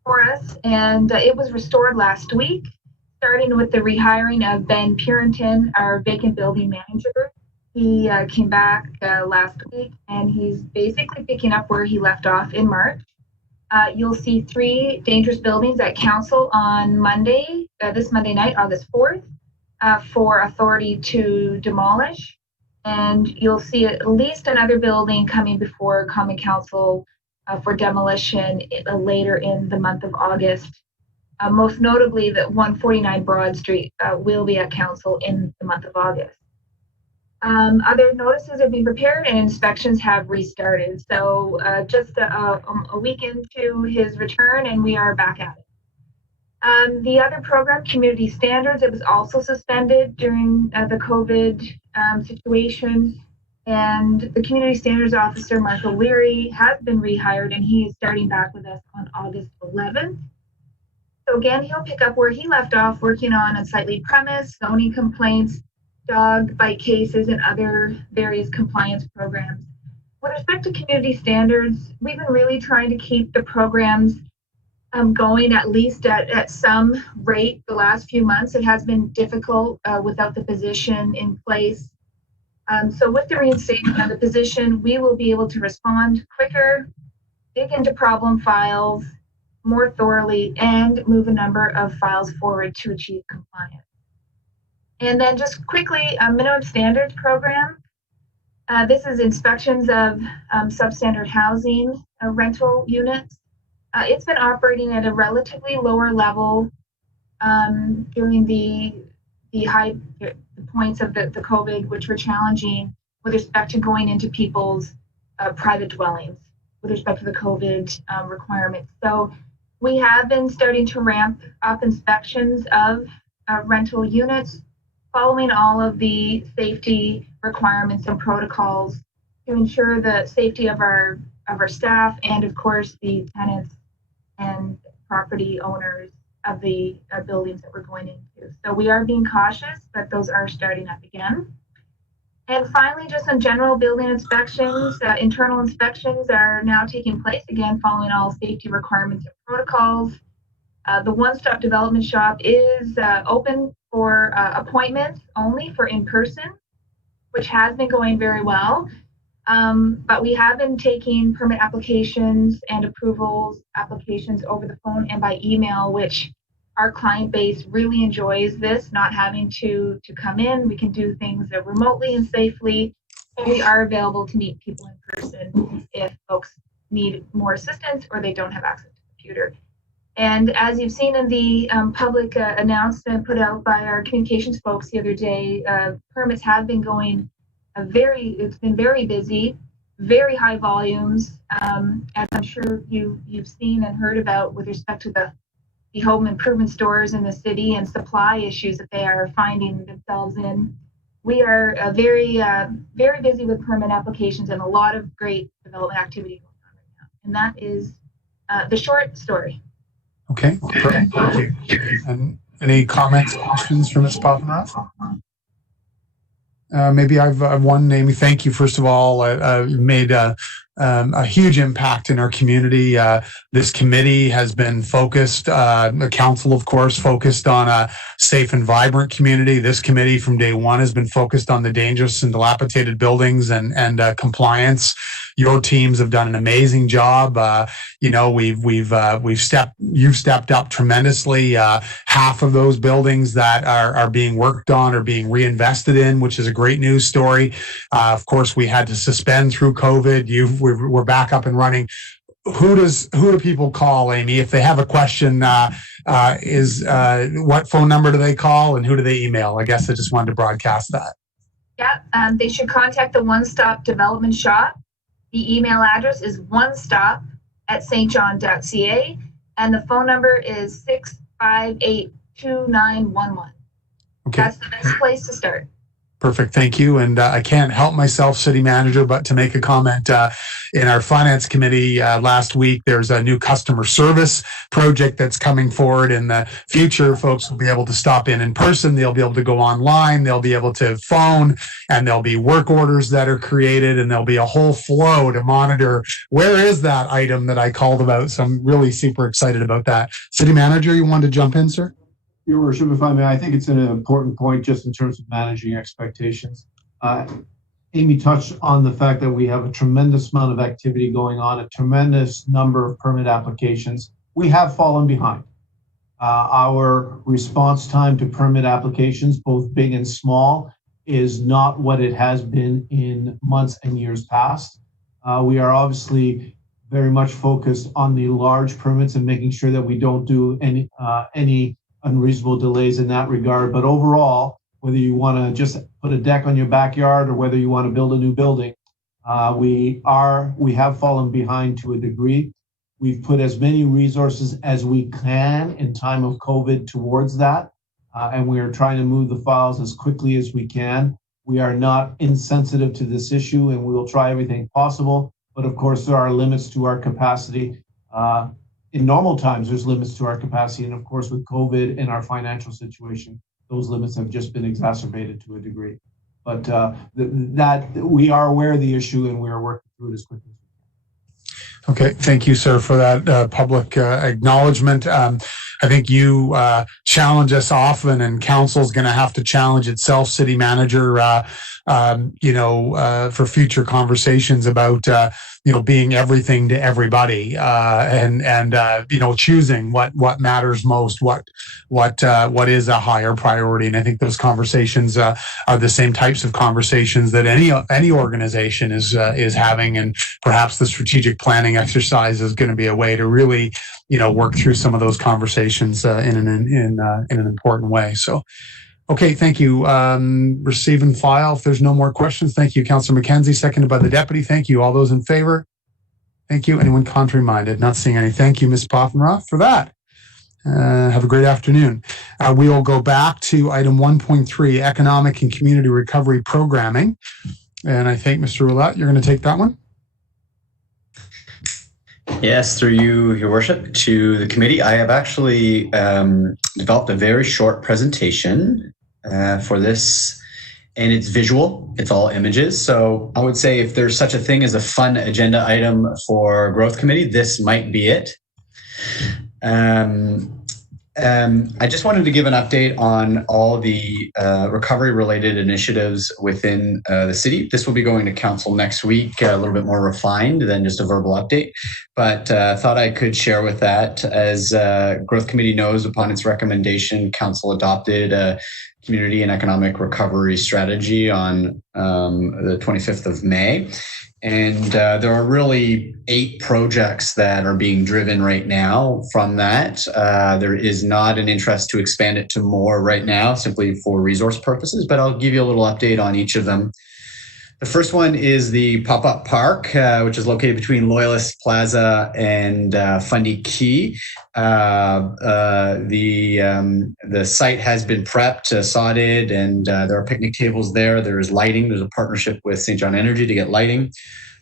for us, and it was restored last week, starting with the rehiring of Ben Purinton, our vacant building manager. He came back last week, and he's basically picking up where he left off in March. You'll see 3 dangerous buildings at council on Monday, this Monday night, August 4th, for authority to demolish. And you'll see at least another building coming before Common Council for demolition later in the month of August. Most notably, the 149 Broad Street will be at council in the month of August. Other notices have been prepared and inspections have restarted. So just a week into his return, and we are back at it. The other program, Community Standards, it was also suspended during the COVID situation. And the Community Standards Officer, Mark O'Leary, has been rehired, and he is starting back with us on August 11th. So again, he'll pick up where he left off, working on unsightly premise, zoning complaints, dog bite cases, and other various compliance programs. With respect to community standards, we've been really trying to keep the programs going at least at some rate the last few months. It has been difficult without the position in place. So with the reinstatement of the position, we will be able to respond quicker, dig into problem files, more thoroughly and move a number of files forward to achieve compliance. And then just quickly, a minimum standards program. This is inspections of substandard housing rental units. It's been operating at a relatively lower level during the points of the COVID, which were challenging with respect to going into people's private dwellings with respect to the COVID requirements. So we have been starting to ramp up inspections of rental units, following all of the safety requirements and protocols to ensure the safety of our staff and, of course, the tenants and property owners of the buildings that we're going into. So we are being cautious, but those are starting up again. And finally, just on general building inspections, internal inspections are now taking place again, following all safety requirements and protocols. The one-stop development shop is open for appointments only for in-person, which has been going very well. But we have been taking permit applications and approvals applications over the phone and by email, which our client base really enjoys this, not having to come in. We can do things remotely and safely. And we are available to meet people in person if folks need more assistance or they don't have access to the computer. And as you've seen in the public announcement put out by our communications folks the other day, permits have been going it's been very busy, very high volumes, as I'm sure you've seen and heard about with respect to the home improvement stores in the city and supply issues that they are finding themselves in. We are very busy with permit applications and a lot of great development activity going on right now. And that is the short story. Okay, perfect. Thank you. And any comments, questions from Ms. Papanas? Maybe I've one, Amy. Thank you. First of all, you made a huge impact in our community. This committee has been focused, the council, of course, focused on a safe and vibrant community. This committee from day one has been focused on the dangerous and dilapidated buildings and compliance. Your teams have done an amazing job. You've stepped up tremendously. Half of those buildings that are being worked on are being reinvested in, which is a great news story. Of course, we had to suspend through COVID. We're back up and running. Who do people call, Amy, if they have a question? What phone number do they call and who do they email? I guess I just wanted to broadcast that. Yeah, they should contact the One Stop Development Shop. The email address is onestop@stjohn.ca, and the phone number is 658-2911. Okay. That's the best place to start. Perfect. Thank you. And I can't help myself, City Manager, but to make a comment. In our Finance Committee last week, there's a new customer service project that's coming forward. In the future, folks will be able to stop in person. They'll be able to go online. They'll be able to phone, and there'll be work orders that are created, and there'll be a whole flow to monitor where is that item that I called about. So I'm really super excited about that. City Manager, you wanted to jump in, sir? Your Worship, if I may, I think it's an important point just in terms of managing expectations. Amy touched on the fact that we have a tremendous amount of activity going on, a tremendous number of permit applications. We have fallen behind. Our response time to permit applications, both big and small, is not what it has been in months and years past. We are obviously very much focused on the large permits and making sure that we don't do any unreasonable delays in that regard. But overall, whether you want to just put a deck on your backyard or whether you want to build a new building, we have fallen behind to a degree. We've put as many resources as we can in time of COVID towards that, and we are trying to move the files as quickly as we can. We are not insensitive to this issue, and we will try everything possible. But of course, there are limits to our capacity. In normal times, there's limits to our capacity. And of course, with COVID and our financial situation, those limits have just been exacerbated to a degree. But that we are aware of the issue and we are working through it as quickly as we can. Okay, thank you, sir, for that public acknowledgement. I think you challenge us often, and council's going to have to challenge itself, city manager, for future conversations about being everything to everybody, and choosing what matters most, what is a higher priority. And I think those conversations are the same types of conversations that any organization is having, and perhaps the strategic planning exercise is going to be a way to really work through some of those conversations in an important way. So. Okay, thank you. Receive and file. If there's no more questions, thank you, Councillor McKenzie, seconded by the deputy. Thank you. All those in favor? Thank you. Anyone contrary-minded? Not seeing any. Thank you, Ms. Poffenroth, for that. Have a great afternoon. We will go back to item 1.3, Economic and Community Recovery Programming. And I think, Mr. Roulette, you're going to take that one? Yes, through you, Your Worship, to the committee. I have actually developed a very short presentation for this, and it's visual. It's all images. So I would say if there's such a thing as a fun agenda item for Growth Committee, this might be it. I just wanted to give an update on all the recovery-related initiatives within the city. This will be going to council next week, a little bit more refined than just a verbal update, but thought I could share with that. As Growth Committee knows, upon its recommendation, council adopted a community and economic recovery strategy on the 25th of May. And there are really 8 projects that are being driven right now from that. There is not an interest to expand it to more right now, simply for resource purposes, but I'll give you a little update on each of them. The first one is the pop-up park, which is located between Loyalist Plaza and Fundy Quay. The site has been prepped, sodded, and there are picnic tables there. There's lighting. There's a partnership with St. John Energy to get lighting.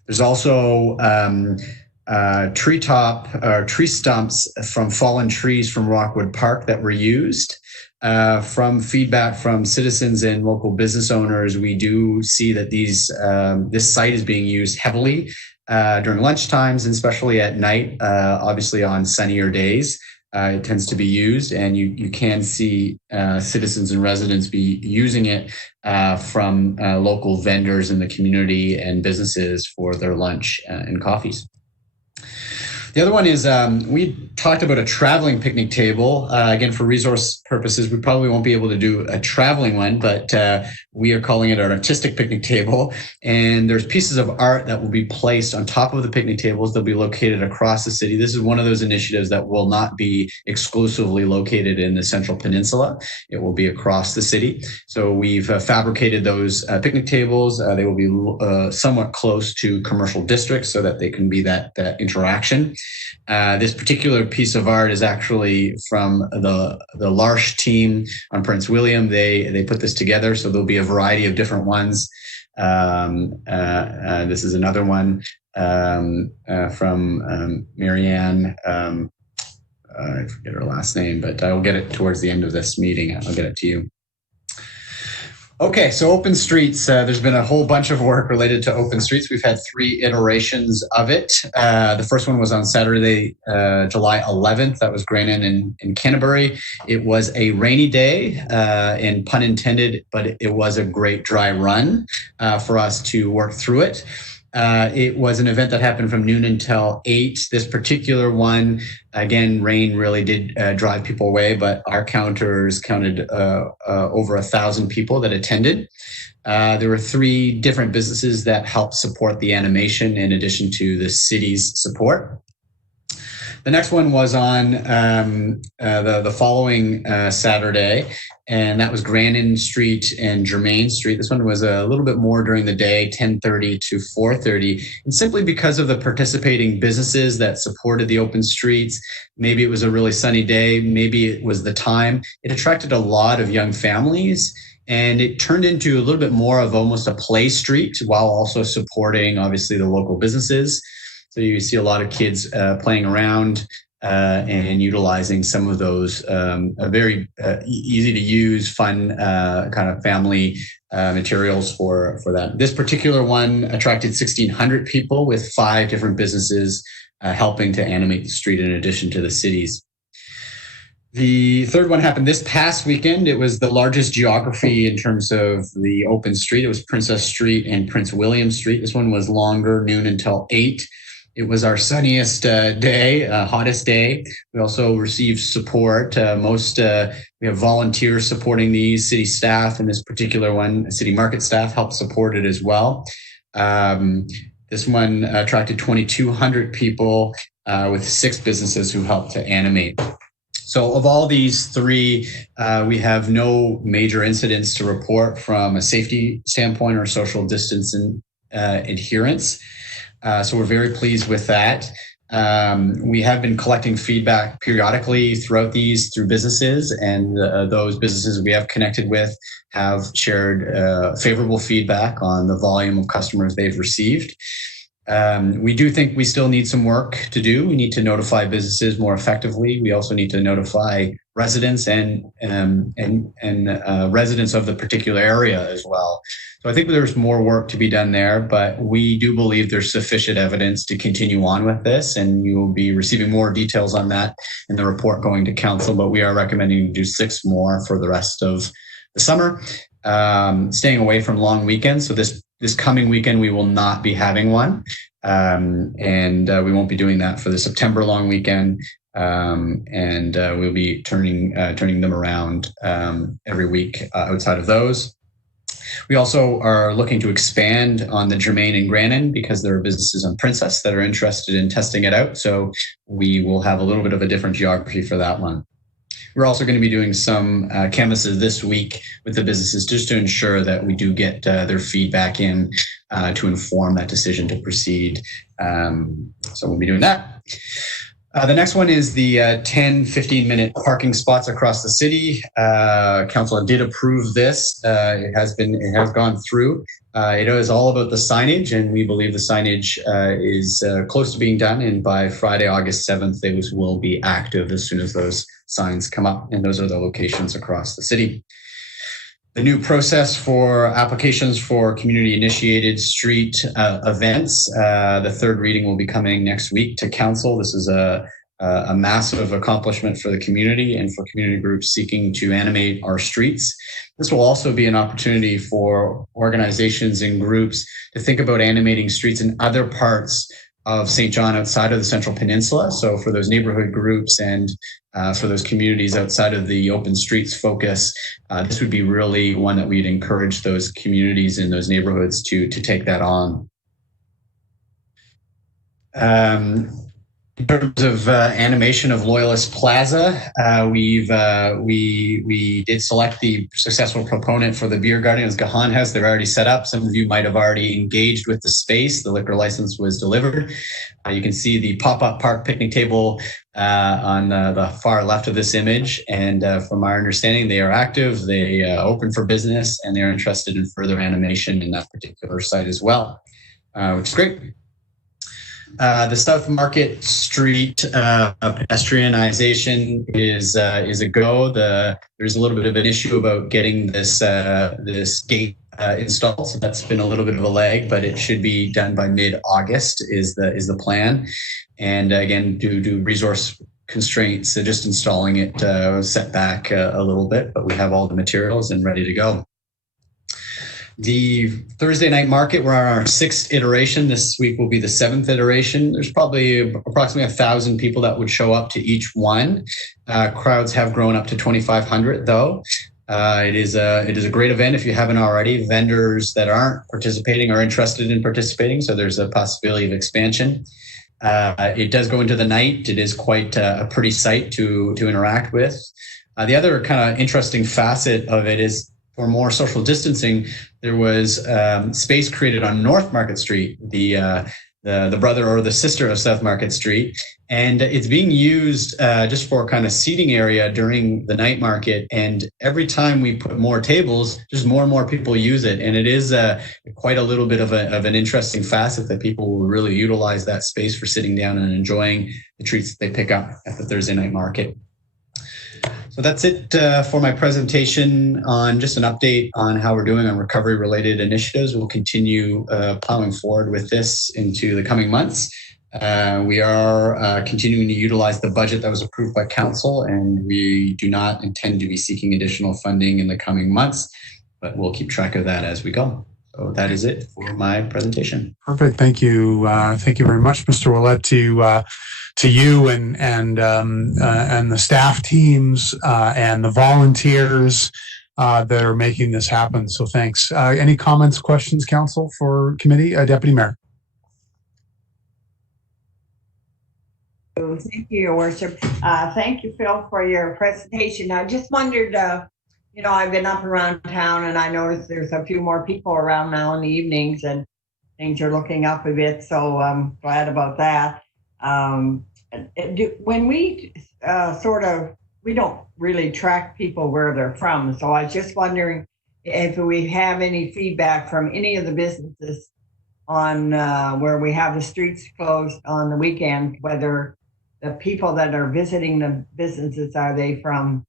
There's also tree stumps from fallen trees from Rockwood Park that were used. From feedback from citizens and local business owners, we do see that this site is being used heavily during lunch times, and especially at night. Obviously, on sunnier days, it tends to be used, and you can see citizens and residents be using it from local vendors in the community and businesses for their lunch and coffees. The other one is we talked about a traveling picnic table. Again, for resource purposes, we probably won't be able to do a traveling one, but we are calling it an artistic picnic table. And there's pieces of art that will be placed on top of the picnic tables. They'll be located across the city. This is one of those initiatives that will not be exclusively located in the Central Peninsula. It will be across the city. So we've fabricated those picnic tables. They will be somewhat close to commercial districts so that they can be that interaction. This particular piece of art is actually from the L'Arche team on Prince William. They put this together, so there'll be a variety of different ones. This is another one from Marianne. I forget her last name, but I will get it towards the end of this meeting. I'll get it to you. Okay, so open streets. There's been a whole bunch of work related to open streets. We've had 3 iterations of it. The first one was on Saturday, July 11th. That was Grannon in Canterbury. It was a rainy day, and pun intended, but it was a great dry run for us to work through it. It was an event that happened from noon until 8. This particular one, again, rain really did drive people away, but our counters counted over 1,000 people that attended. There were 3 different businesses that helped support the animation in addition to the city's support. The next one was on the following Saturday, and that was Grannon Street and Germain Street. This one was a little bit more during the day, 10:30 to 4:30, and simply because of the participating businesses that supported the open streets. Maybe it was a really sunny day, maybe it was the time. It attracted a lot of young families, and it turned into a little bit more of almost a play street while also supporting, obviously, the local businesses. So you see a lot of kids playing around and utilizing some of those very easy to use, fun kind of family materials for that. This particular one attracted 1,600 people with 5 different businesses helping to animate the street in addition to the cities. The third one happened this past weekend. It was the largest geography in terms of the open street. It was Princess Street and Prince William Street. This one was longer, noon until 8. It was our sunniest day, hottest day. We also received support. We have volunteers supporting these, city staff, and this particular one, city market staff helped support it as well. This one attracted 2,200 people with 6 businesses who helped to animate. So of all these 3, we have no major incidents to report from a safety standpoint or social distance adherence. So we're very pleased with that. We have been collecting feedback periodically throughout these through businesses, and those businesses we have connected with have shared favorable feedback on the volume of customers they've received. We do think we still need some work to do. We need to notify businesses more effectively. We also need to notify residents and residents of the particular area as well. So I think there's more work to be done there, but we do believe there's sufficient evidence to continue on with this, and you will be receiving more details on that in the report going to council, but we are recommending to do 6 more for the rest of the summer, staying away from long weekends. So this coming weekend, we will not be having one, and we won't be doing that for the September long weekend, and we'll be turning them around every week outside of those. We also are looking to expand on the Germain and Grannon because there are businesses on Princess that are interested in testing it out. So we will have a little bit of a different geography for that one. We're also going to be doing some canvases this week with the businesses just to ensure that we do get their feedback in to inform that decision to proceed. So we'll be doing that. The next one is the 10-15-minute parking spots across the city. Council did approve this. It has gone through. It is all about the signage, and we believe the signage is close to being done. And by Friday, August 7th, they will be active as soon as those signs come up. And those are the locations across the city. The new process for applications for community-initiated street events, the 3rd reading will be coming next week to council. This is a massive accomplishment for the community and for community groups seeking to animate our streets. This will also be an opportunity for organizations and groups to think about animating streets in other parts of St. John outside of the Central Peninsula. So for those neighborhood groups and for those communities outside of the open streets focus, this would be really one that we'd encourage those communities in those neighborhoods to take that on. In terms of animation of Loyalist Plaza, we did select the successful proponent for the beer garden. It was Gahan House. They're already set up. Some of you might have already engaged with the space. The liquor license was delivered. You can see the pop-up park picnic table on the far left of this image. And from our understanding, they are active. They open for business, and they're interested in further animation in that particular site as well, which is great. The South Market Street pedestrianization is a go. There's a little bit of an issue about getting this gate installed, so that's been a little bit of a lag, but it should be done by mid-August is the plan. And again, due to resource constraints, just installing it set back a little bit, but we have all the materials and ready to go. The Thursday night market, we're on our 6th iteration. This week will be the 7th iteration. There's probably approximately 1,000 people that would show up to each one. Crowds have grown up to 2,500 though. It is a great event if you haven't already. Vendors that aren't participating are interested in participating, so there's a possibility of expansion. It does go into the night. It is quite a pretty site to interact with. The other kind of interesting facet of it is for more social distancing, there was space created on North Market Street, the brother or the sister of South Market Street. And it's being used just for kind of seating area during the night market. And every time we put more tables, just more and more people use it. And it is quite a little bit of an interesting facet that people will really utilize that space for sitting down and enjoying the treats that they pick up at the Thursday night market. So that's it for my presentation on just an update on how we're doing on recovery-related initiatives. We'll continue plowing forward with this into the coming months. We are continuing to utilize the budget that was approved by council, and we do not intend to be seeking additional funding in the coming months, but we'll keep track of that as we go. So that is it for my presentation. Perfect. Thank you. Thank you very much, Mr. Willett, to you and the staff teams and the volunteers that are making this happen. So thanks. Any comments, questions, council, for committee? Deputy Mayor. Thank you, Your Worship. Thank you, Phil, for your presentation. I just wondered, I've been up around town and I noticed there's a few more people around now in the evenings and things are looking up a bit. So I'm glad about that. When we we don't really track people where they're from. So I was just wondering if we have any feedback from any of the businesses on where we have the streets closed on the weekend, whether the people that are visiting the businesses, are they from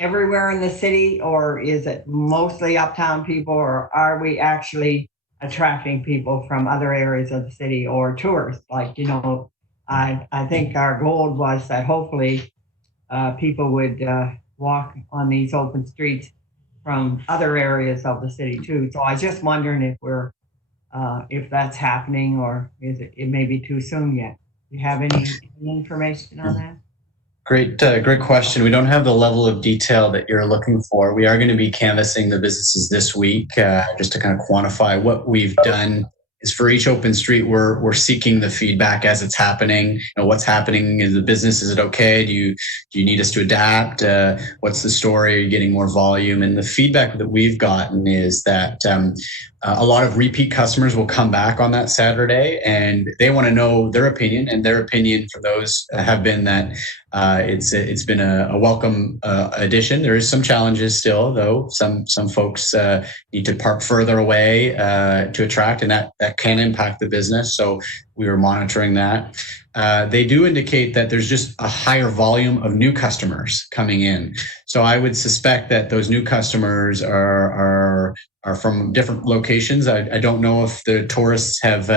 everywhere in the city, or is it mostly uptown people, or are we actually attracting people from other areas of the city or tourists? I think our goal was that hopefully people would walk on these open streets from other areas of the city too. So I was just wondering if that's happening, or is it may be too soon yet. Do you have any information on that? Great question. We don't have the level of detail that you're looking for. We are going to be canvassing the businesses this week just to kind of quantify what we've done. Is for each open street, we're seeking the feedback as it's happening. What's happening in the business? Is it okay? Do you need us to adapt? What's the story? Are you getting more volume? And the feedback that we've gotten is that a lot of repeat customers will come back on that Saturday and they want to know their opinion. And their opinion for those have been that it's been a welcome addition. There is some challenges still, though. Some folks need to park further away to attract, and that can impact the business. So we were monitoring that. They do indicate that there's just a higher volume of new customers coming in. So I would suspect that those new customers are from different locations. I don't know if the tourists have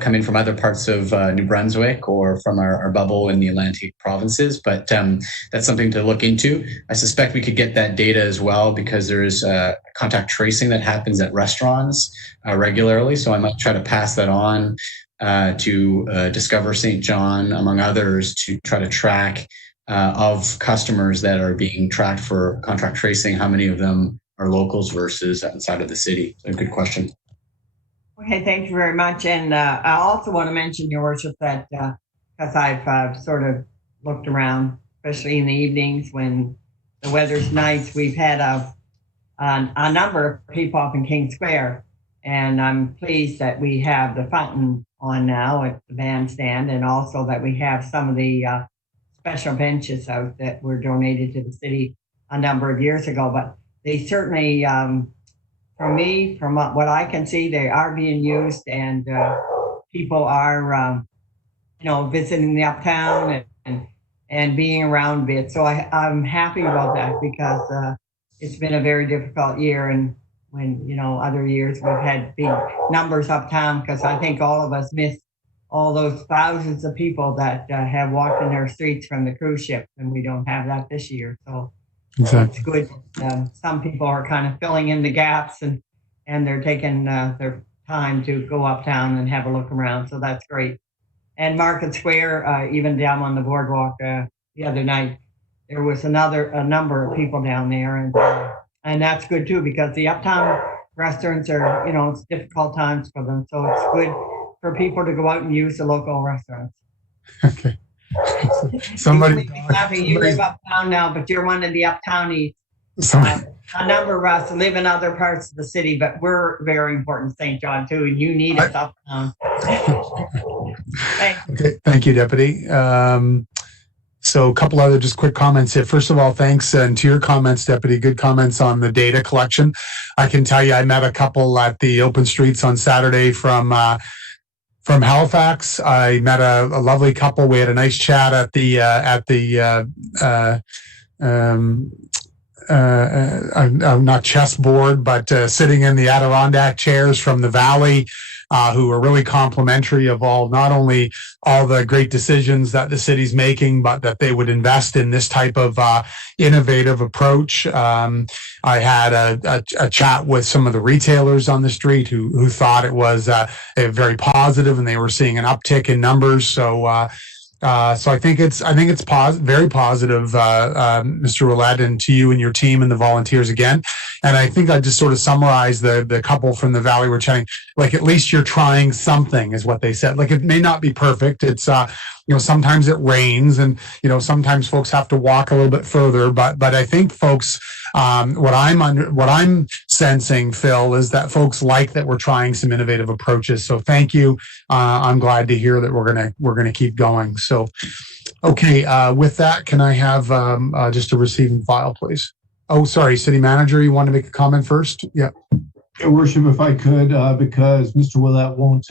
come in from other parts of New Brunswick or from our bubble in the Atlantic provinces, but that's something to look into. I suspect we could get that data as well because there is contact tracing that happens at restaurants regularly. So I might try to pass that on to Discover St. John, among others, to try to track of customers that are being tracked for contact tracing, how many of them are locals versus outside of the city. So good question. Okay, thank you very much. And I also want to mention, Your Worship, that because I've sort of looked around, especially in the evenings when the weather's nice, we've had a number of people up in King Square. And I'm pleased that we have the fountain on now at the bandstand, and also that we have some of the special benches out that were donated to the city a number of years ago. But they certainly, from what I can see, they are being used, and people are, visiting the uptown and being around a bit. So I'm happy about that because it's been a very difficult year, and when other years we've had big numbers uptown, because I think all of us miss all those thousands of people that have walked in their streets from the cruise ship, and we don't have that this year. So exactly. It's good. Some people are kind of filling in the gaps, and they're taking their time to go uptown and have a look around. So that's great. And Market Square, even down on the boardwalk the other night, there was a number of people down there, and that's good too, because the uptown restaurants are, it's difficult times for them. So it's good for people to go out and use the local restaurants. Okay. You live uptown now, but you're one of the uptownies. A number of us live in other parts of the city, but we're very important in St. John too, and you need us uptown. Okay, thank you, Deputy. So a couple other just quick comments here. First of all, thanks, and to your comments, Deputy, good comments on the data collection. I can tell you I met a couple at the open streets on Saturday from Halifax. I met a lovely couple. We had a nice chat at the not chessboard, but sitting in the Adirondack chairs from the Valley. who are really complimentary of not only all the great decisions that the city's making, but that they would invest in this type of innovative approach. I had a chat with some of the retailers on the street who thought it was very positive, and they were seeing an uptick in numbers. So I think it's very positive, Mr. Ouellette, and to you and your team and the volunteers again. And I think I just sort of summarized the couple from the Valley we're chatting. Like, at least you're trying something, is what they said. Like, it may not be perfect. It's sometimes it rains, and sometimes folks have to walk a little bit further. But I think folks, what I'm sensing, Phil, is that folks like that we're trying some innovative approaches. So thank you. I'm glad to hear that we're gonna keep going. So, okay, with that, can I have just a receiving file, please? Oh, sorry, City Manager, you want to make a comment first? Yeah. Your Worship, if I could, because Mr. Ouellette won't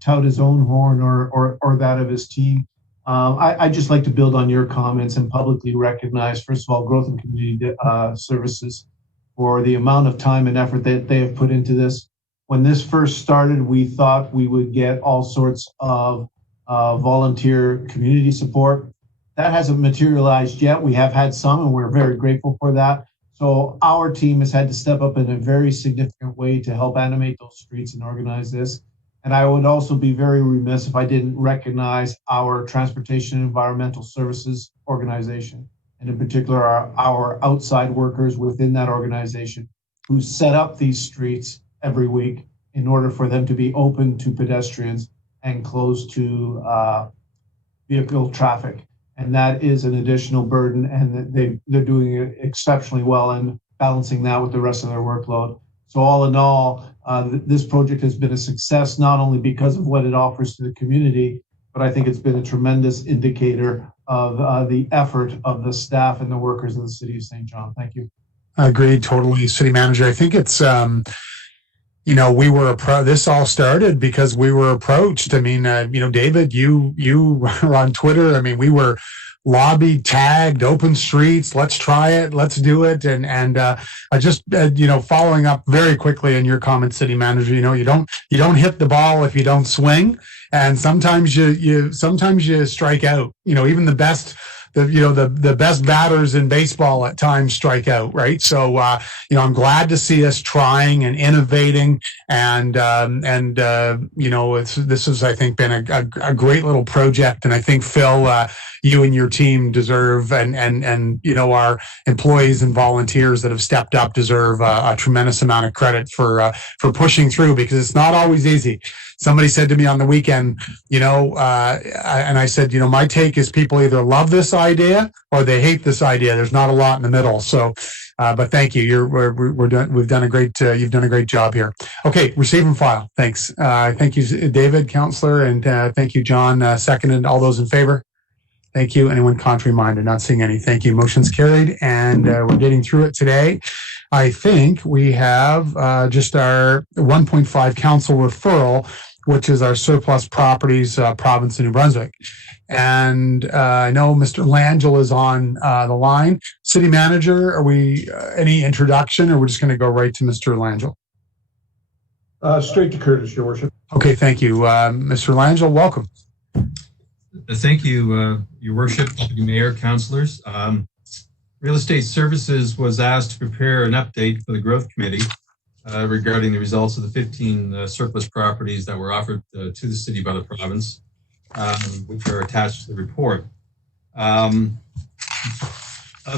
tout his own horn or that of his team. I'd just like to build on your comments and publicly recognize, first of all, Growth and Community Services for the amount of time and effort that they have put into this. When this first started, we thought we would get all sorts of volunteer community support. That hasn't materialized yet. We have had some, and we're very grateful for that. So our team has had to step up in a very significant way to help animate those streets and organize this. And I would also be very remiss if I didn't recognize our Transportation and Environmental Services organization, and in particular our outside workers within that organization who set up these streets every week in order for them to be open to pedestrians and closed to vehicle traffic. And that is an additional burden, and they're doing it exceptionally well and balancing that with the rest of their workload. So all in all, this project has been a success, not only because of what it offers to the community, but I think it's been a tremendous indicator of the effort of the staff and the workers of the City of St. John. Thank you. I agree totally, City Manager. I think it's, this all started because we were approached. I mean, David, you were on Twitter. I mean, we were lobbied, tagged, open streets. Let's try it. Let's do it. And I just, following up very quickly on your comment, City Manager, you don't hit the ball if you don't swing. And sometimes you strike out, even the best, the best batters in baseball at times strike out, right? So, I'm glad to see us trying and innovating, and this has, I think, been a great little project. And I think, Phil, you and your team deserve, and our employees and volunteers that have stepped up deserve a tremendous amount of credit for pushing through, because it's not always easy. Somebody said to me on the weekend, and I said, my take is people either love this idea or they hate this idea. There's not a lot in the middle. So, but thank you. You've done a great job here. Okay, receive and file. Thanks. Thank you, David, Councillor, and thank you, John. Seconded. All those in favor? Thank you. Anyone contrary-minded? Not seeing any. Thank you. Motion's carried, and we're getting through it today. I think we have just our 1.5 council referral, which is our surplus properties province of New Brunswick. And I know Mr. Langell is on the line. City Manager, are we any introduction, or we're just going to go right to Mr. Langell? Straight to Curtis, Your Worship. Okay, thank you. Mr. Langell, welcome. Thank you, Your Worship, Deputy Mayor, councillors. Real Estate Services was asked to prepare an update for the Growth Committee regarding the results of the 15 surplus properties that were offered to the city by the province, which are attached to the report. Of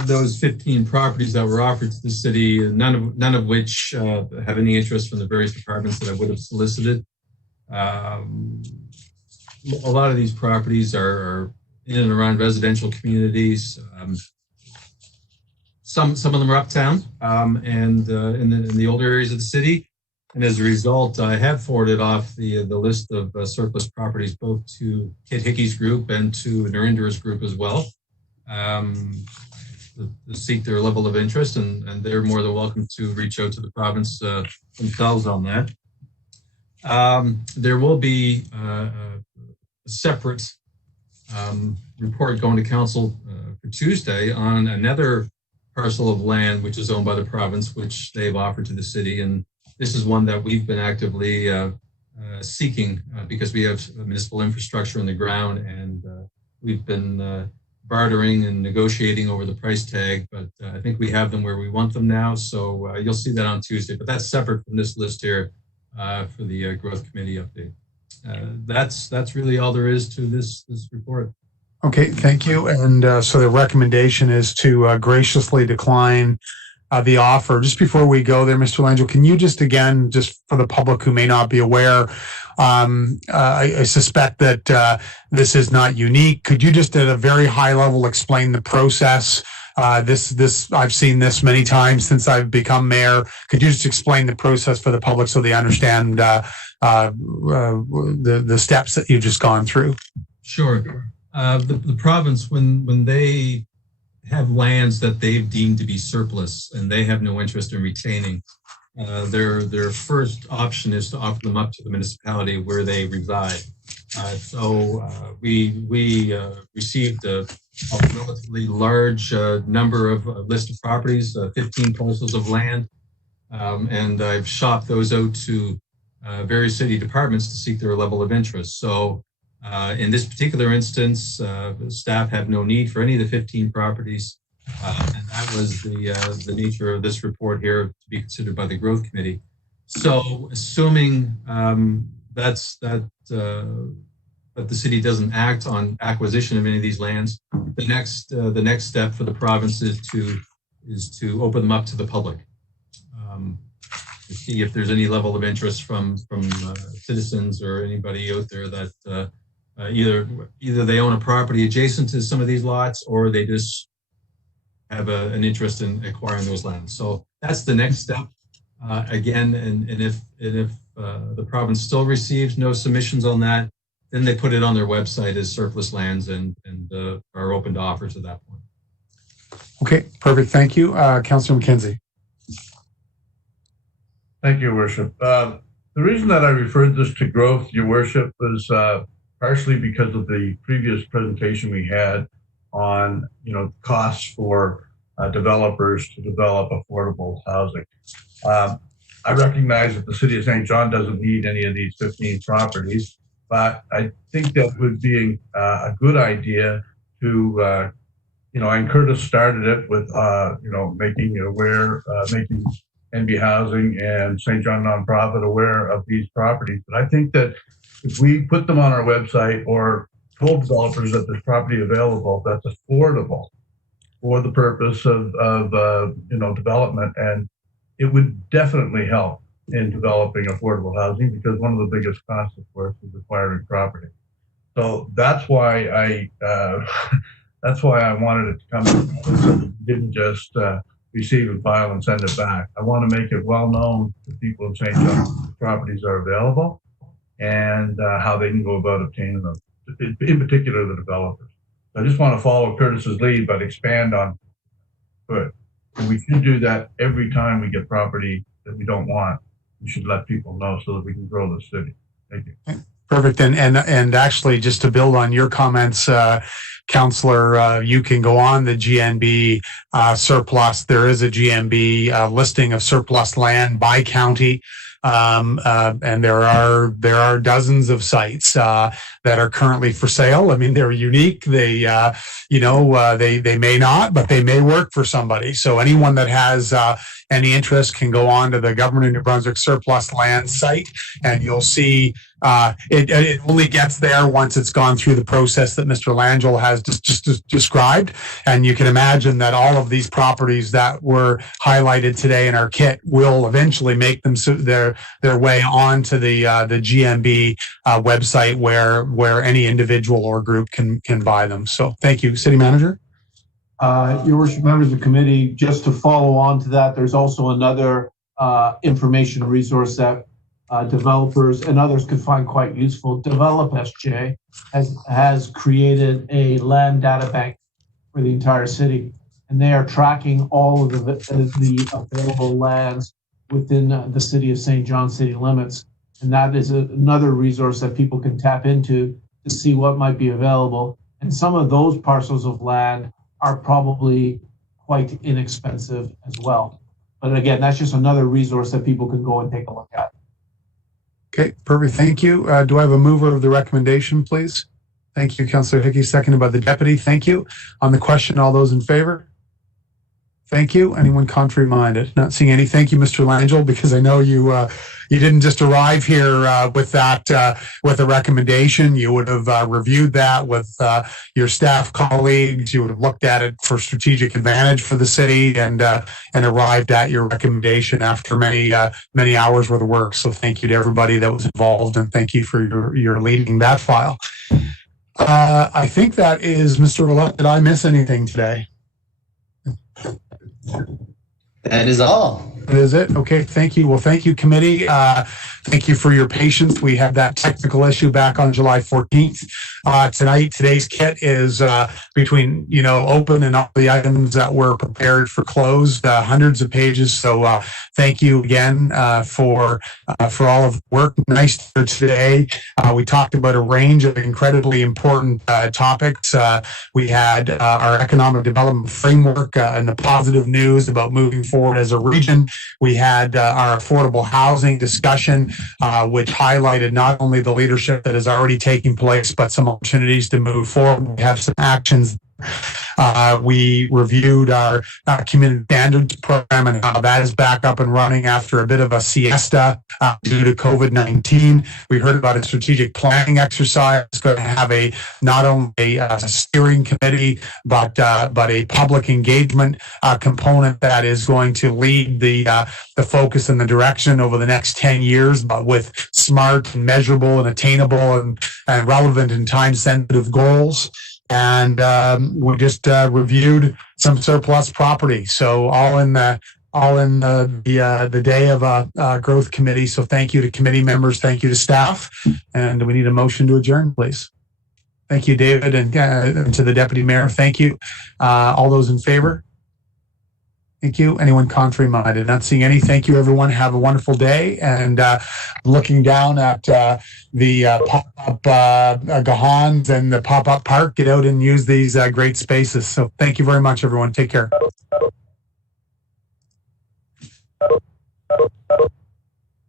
those 15 properties that were offered to the city, none of which have any interest from the various departments that I would have solicited. A lot of these properties are in and around residential communities. Some of them are uptown and in the older areas of the city. And as a result, I have forwarded off the list of surplus properties both to Kit Hickey's group and to Narindra's group as well, to seek their level of interest, and they're more than welcome to reach out to the province themselves on that. There will be a separate report going to council for Tuesday on another parcel of land which is owned by the province, which they've offered to the city. And this is one that we've been actively seeking because we have municipal infrastructure in the ground, and we've been bartering and negotiating over the price tag, but I think we have them where we want them now. So you'll see that on Tuesday, but that's separate from this list here for the growth committee update. That's really all there is to this report. Okay, thank you. And so the recommendation is to graciously decline the offer. Just before we go there, Mr. Langell, can you just again, just for the public who may not be aware, I suspect that this is not unique. Could you just at a very high level explain the process? This I've seen this many times since I've become mayor. Could you just explain the process for the public so they understand the steps that you've just gone through? Sure. The province, when they have lands that they've deemed to be surplus and they have no interest in retaining, their first option is to offer them up to the municipality where they reside. So we received a relatively large number of list of properties, 15 parcels of land, and I've shopped those out to various city departments to seek their level of interest. So in this particular instance, staff have no need for any of the 15 properties, and that was the nature of this report here to be considered by the Growth Committee. So, assuming that the city doesn't act on acquisition of any of these lands, the next step for the province is to open them up to the public, to see if there's any level of interest from citizens or anybody out there that. Either they own a property adjacent to some of these lots, or they just have an interest in acquiring those lands. So that's the next step. Again, and if the province still receives no submissions on that, then they put it on their website as surplus lands and are open to offers at that point. Okay, perfect. Thank you, Councillor McKenzie. Thank you, Worship. The reason that I referred this to growth, Your Worship, was partially because of the previous presentation we had on, costs for developers to develop affordable housing. I recognize that the City of St. John doesn't need any of these 15 properties, but I think that would be a good idea to, and Curtis started it with, making NB Housing and St. John Nonprofit aware of these properties. But I think that if we put them on our website or told developers that there's property available that's affordable for the purpose of development, and it would definitely help in developing affordable housing, because one of the biggest costs, of course, is acquiring property. So that's why I wanted it to come in, so we didn't just receive and file and send it back. I want to make it well known to people in St. John properties are available, and how they can go about obtaining them, in particular the developers. So I just want to follow Curtis's lead, but expand on it. And we should do that every time we get property that we don't want. We should let people know so that we can grow the city. Thank you. Perfect. And actually, just to build on your comments, Councillor, you can go on the GNB surplus. There is a GNB listing of surplus land by county. And there are dozens of sites that are currently for sale. I mean, they're unique. They may not, but they may work for somebody. So anyone that has any interest can go on to the Government of New Brunswick surplus land site, and you'll see it only gets there once it's gone through the process that Mr. Langell has just described. And you can imagine that all of these properties that were highlighted today in our kit will eventually make them their way onto the GMB website where any individual or group can buy them. So thank you, City Manager. Your Worship, members of the committee, just to follow on to that, there's also another information resource that developers and others could find quite useful. Develop SJ has created a land data bank for the entire city, and they are tracking all of the available lands within the City of St. John city limits. And that is another resource that people can tap into to see what might be available. And some of those parcels of land are probably quite inexpensive as well. But again, that's just another resource that people can go and take a look at. Okay, perfect. Thank you. Do I have a mover of the recommendation, please? Thank you, Councillor Hickey, seconded by the deputy. Thank you. On the question, all those in favor? Thank you. Anyone contrary minded? Not seeing any. Thank you, Mr. Langell, because I know you didn't just arrive here with that with a recommendation. You would have reviewed that with your staff colleagues. You would have looked at it for strategic advantage for the city and arrived at your recommendation after many hours worth of work. So thank you to everybody that was involved, and thank you for your leading that file. I think that is Mr. Willett. Did I miss anything today? That is all. That is it. Okay. Thank you. Well, thank you, committee. Thank you for your patience. We had that technical issue back on July 14th. Today's kit is between, open and all the items that were prepared for closed, hundreds of pages. So thank you again for all of the work. Nice to hear today. We talked about a range of incredibly important topics. We had our economic development framework and the positive news about moving forward as a region. We had our affordable housing discussion, which highlighted not only the leadership that is already taking place, but some opportunities to move forward. We have some actions. We reviewed our community standards program and how that is back up and running after a bit of a siesta due to COVID-19. We heard about a strategic planning exercise. It's going to have not only a steering committee, but a public engagement component that is going to lead the focus and the direction over the next 10 years, but with smart and measurable and attainable and relevant and time-sensitive goals. And we just reviewed some surplus property. So all in the day of a growth committee. So thank you to committee members. Thank you to staff. And we need a motion to adjourn, please. Thank you, David, and to the deputy mayor. Thank you. All those in favor? Thank you. Anyone contrary minded? Not seeing any. Thank you, everyone. Have a wonderful day. And looking down at the pop-up Gahans and the pop-up park, get out and use these great spaces. So thank you very much, everyone. Take care.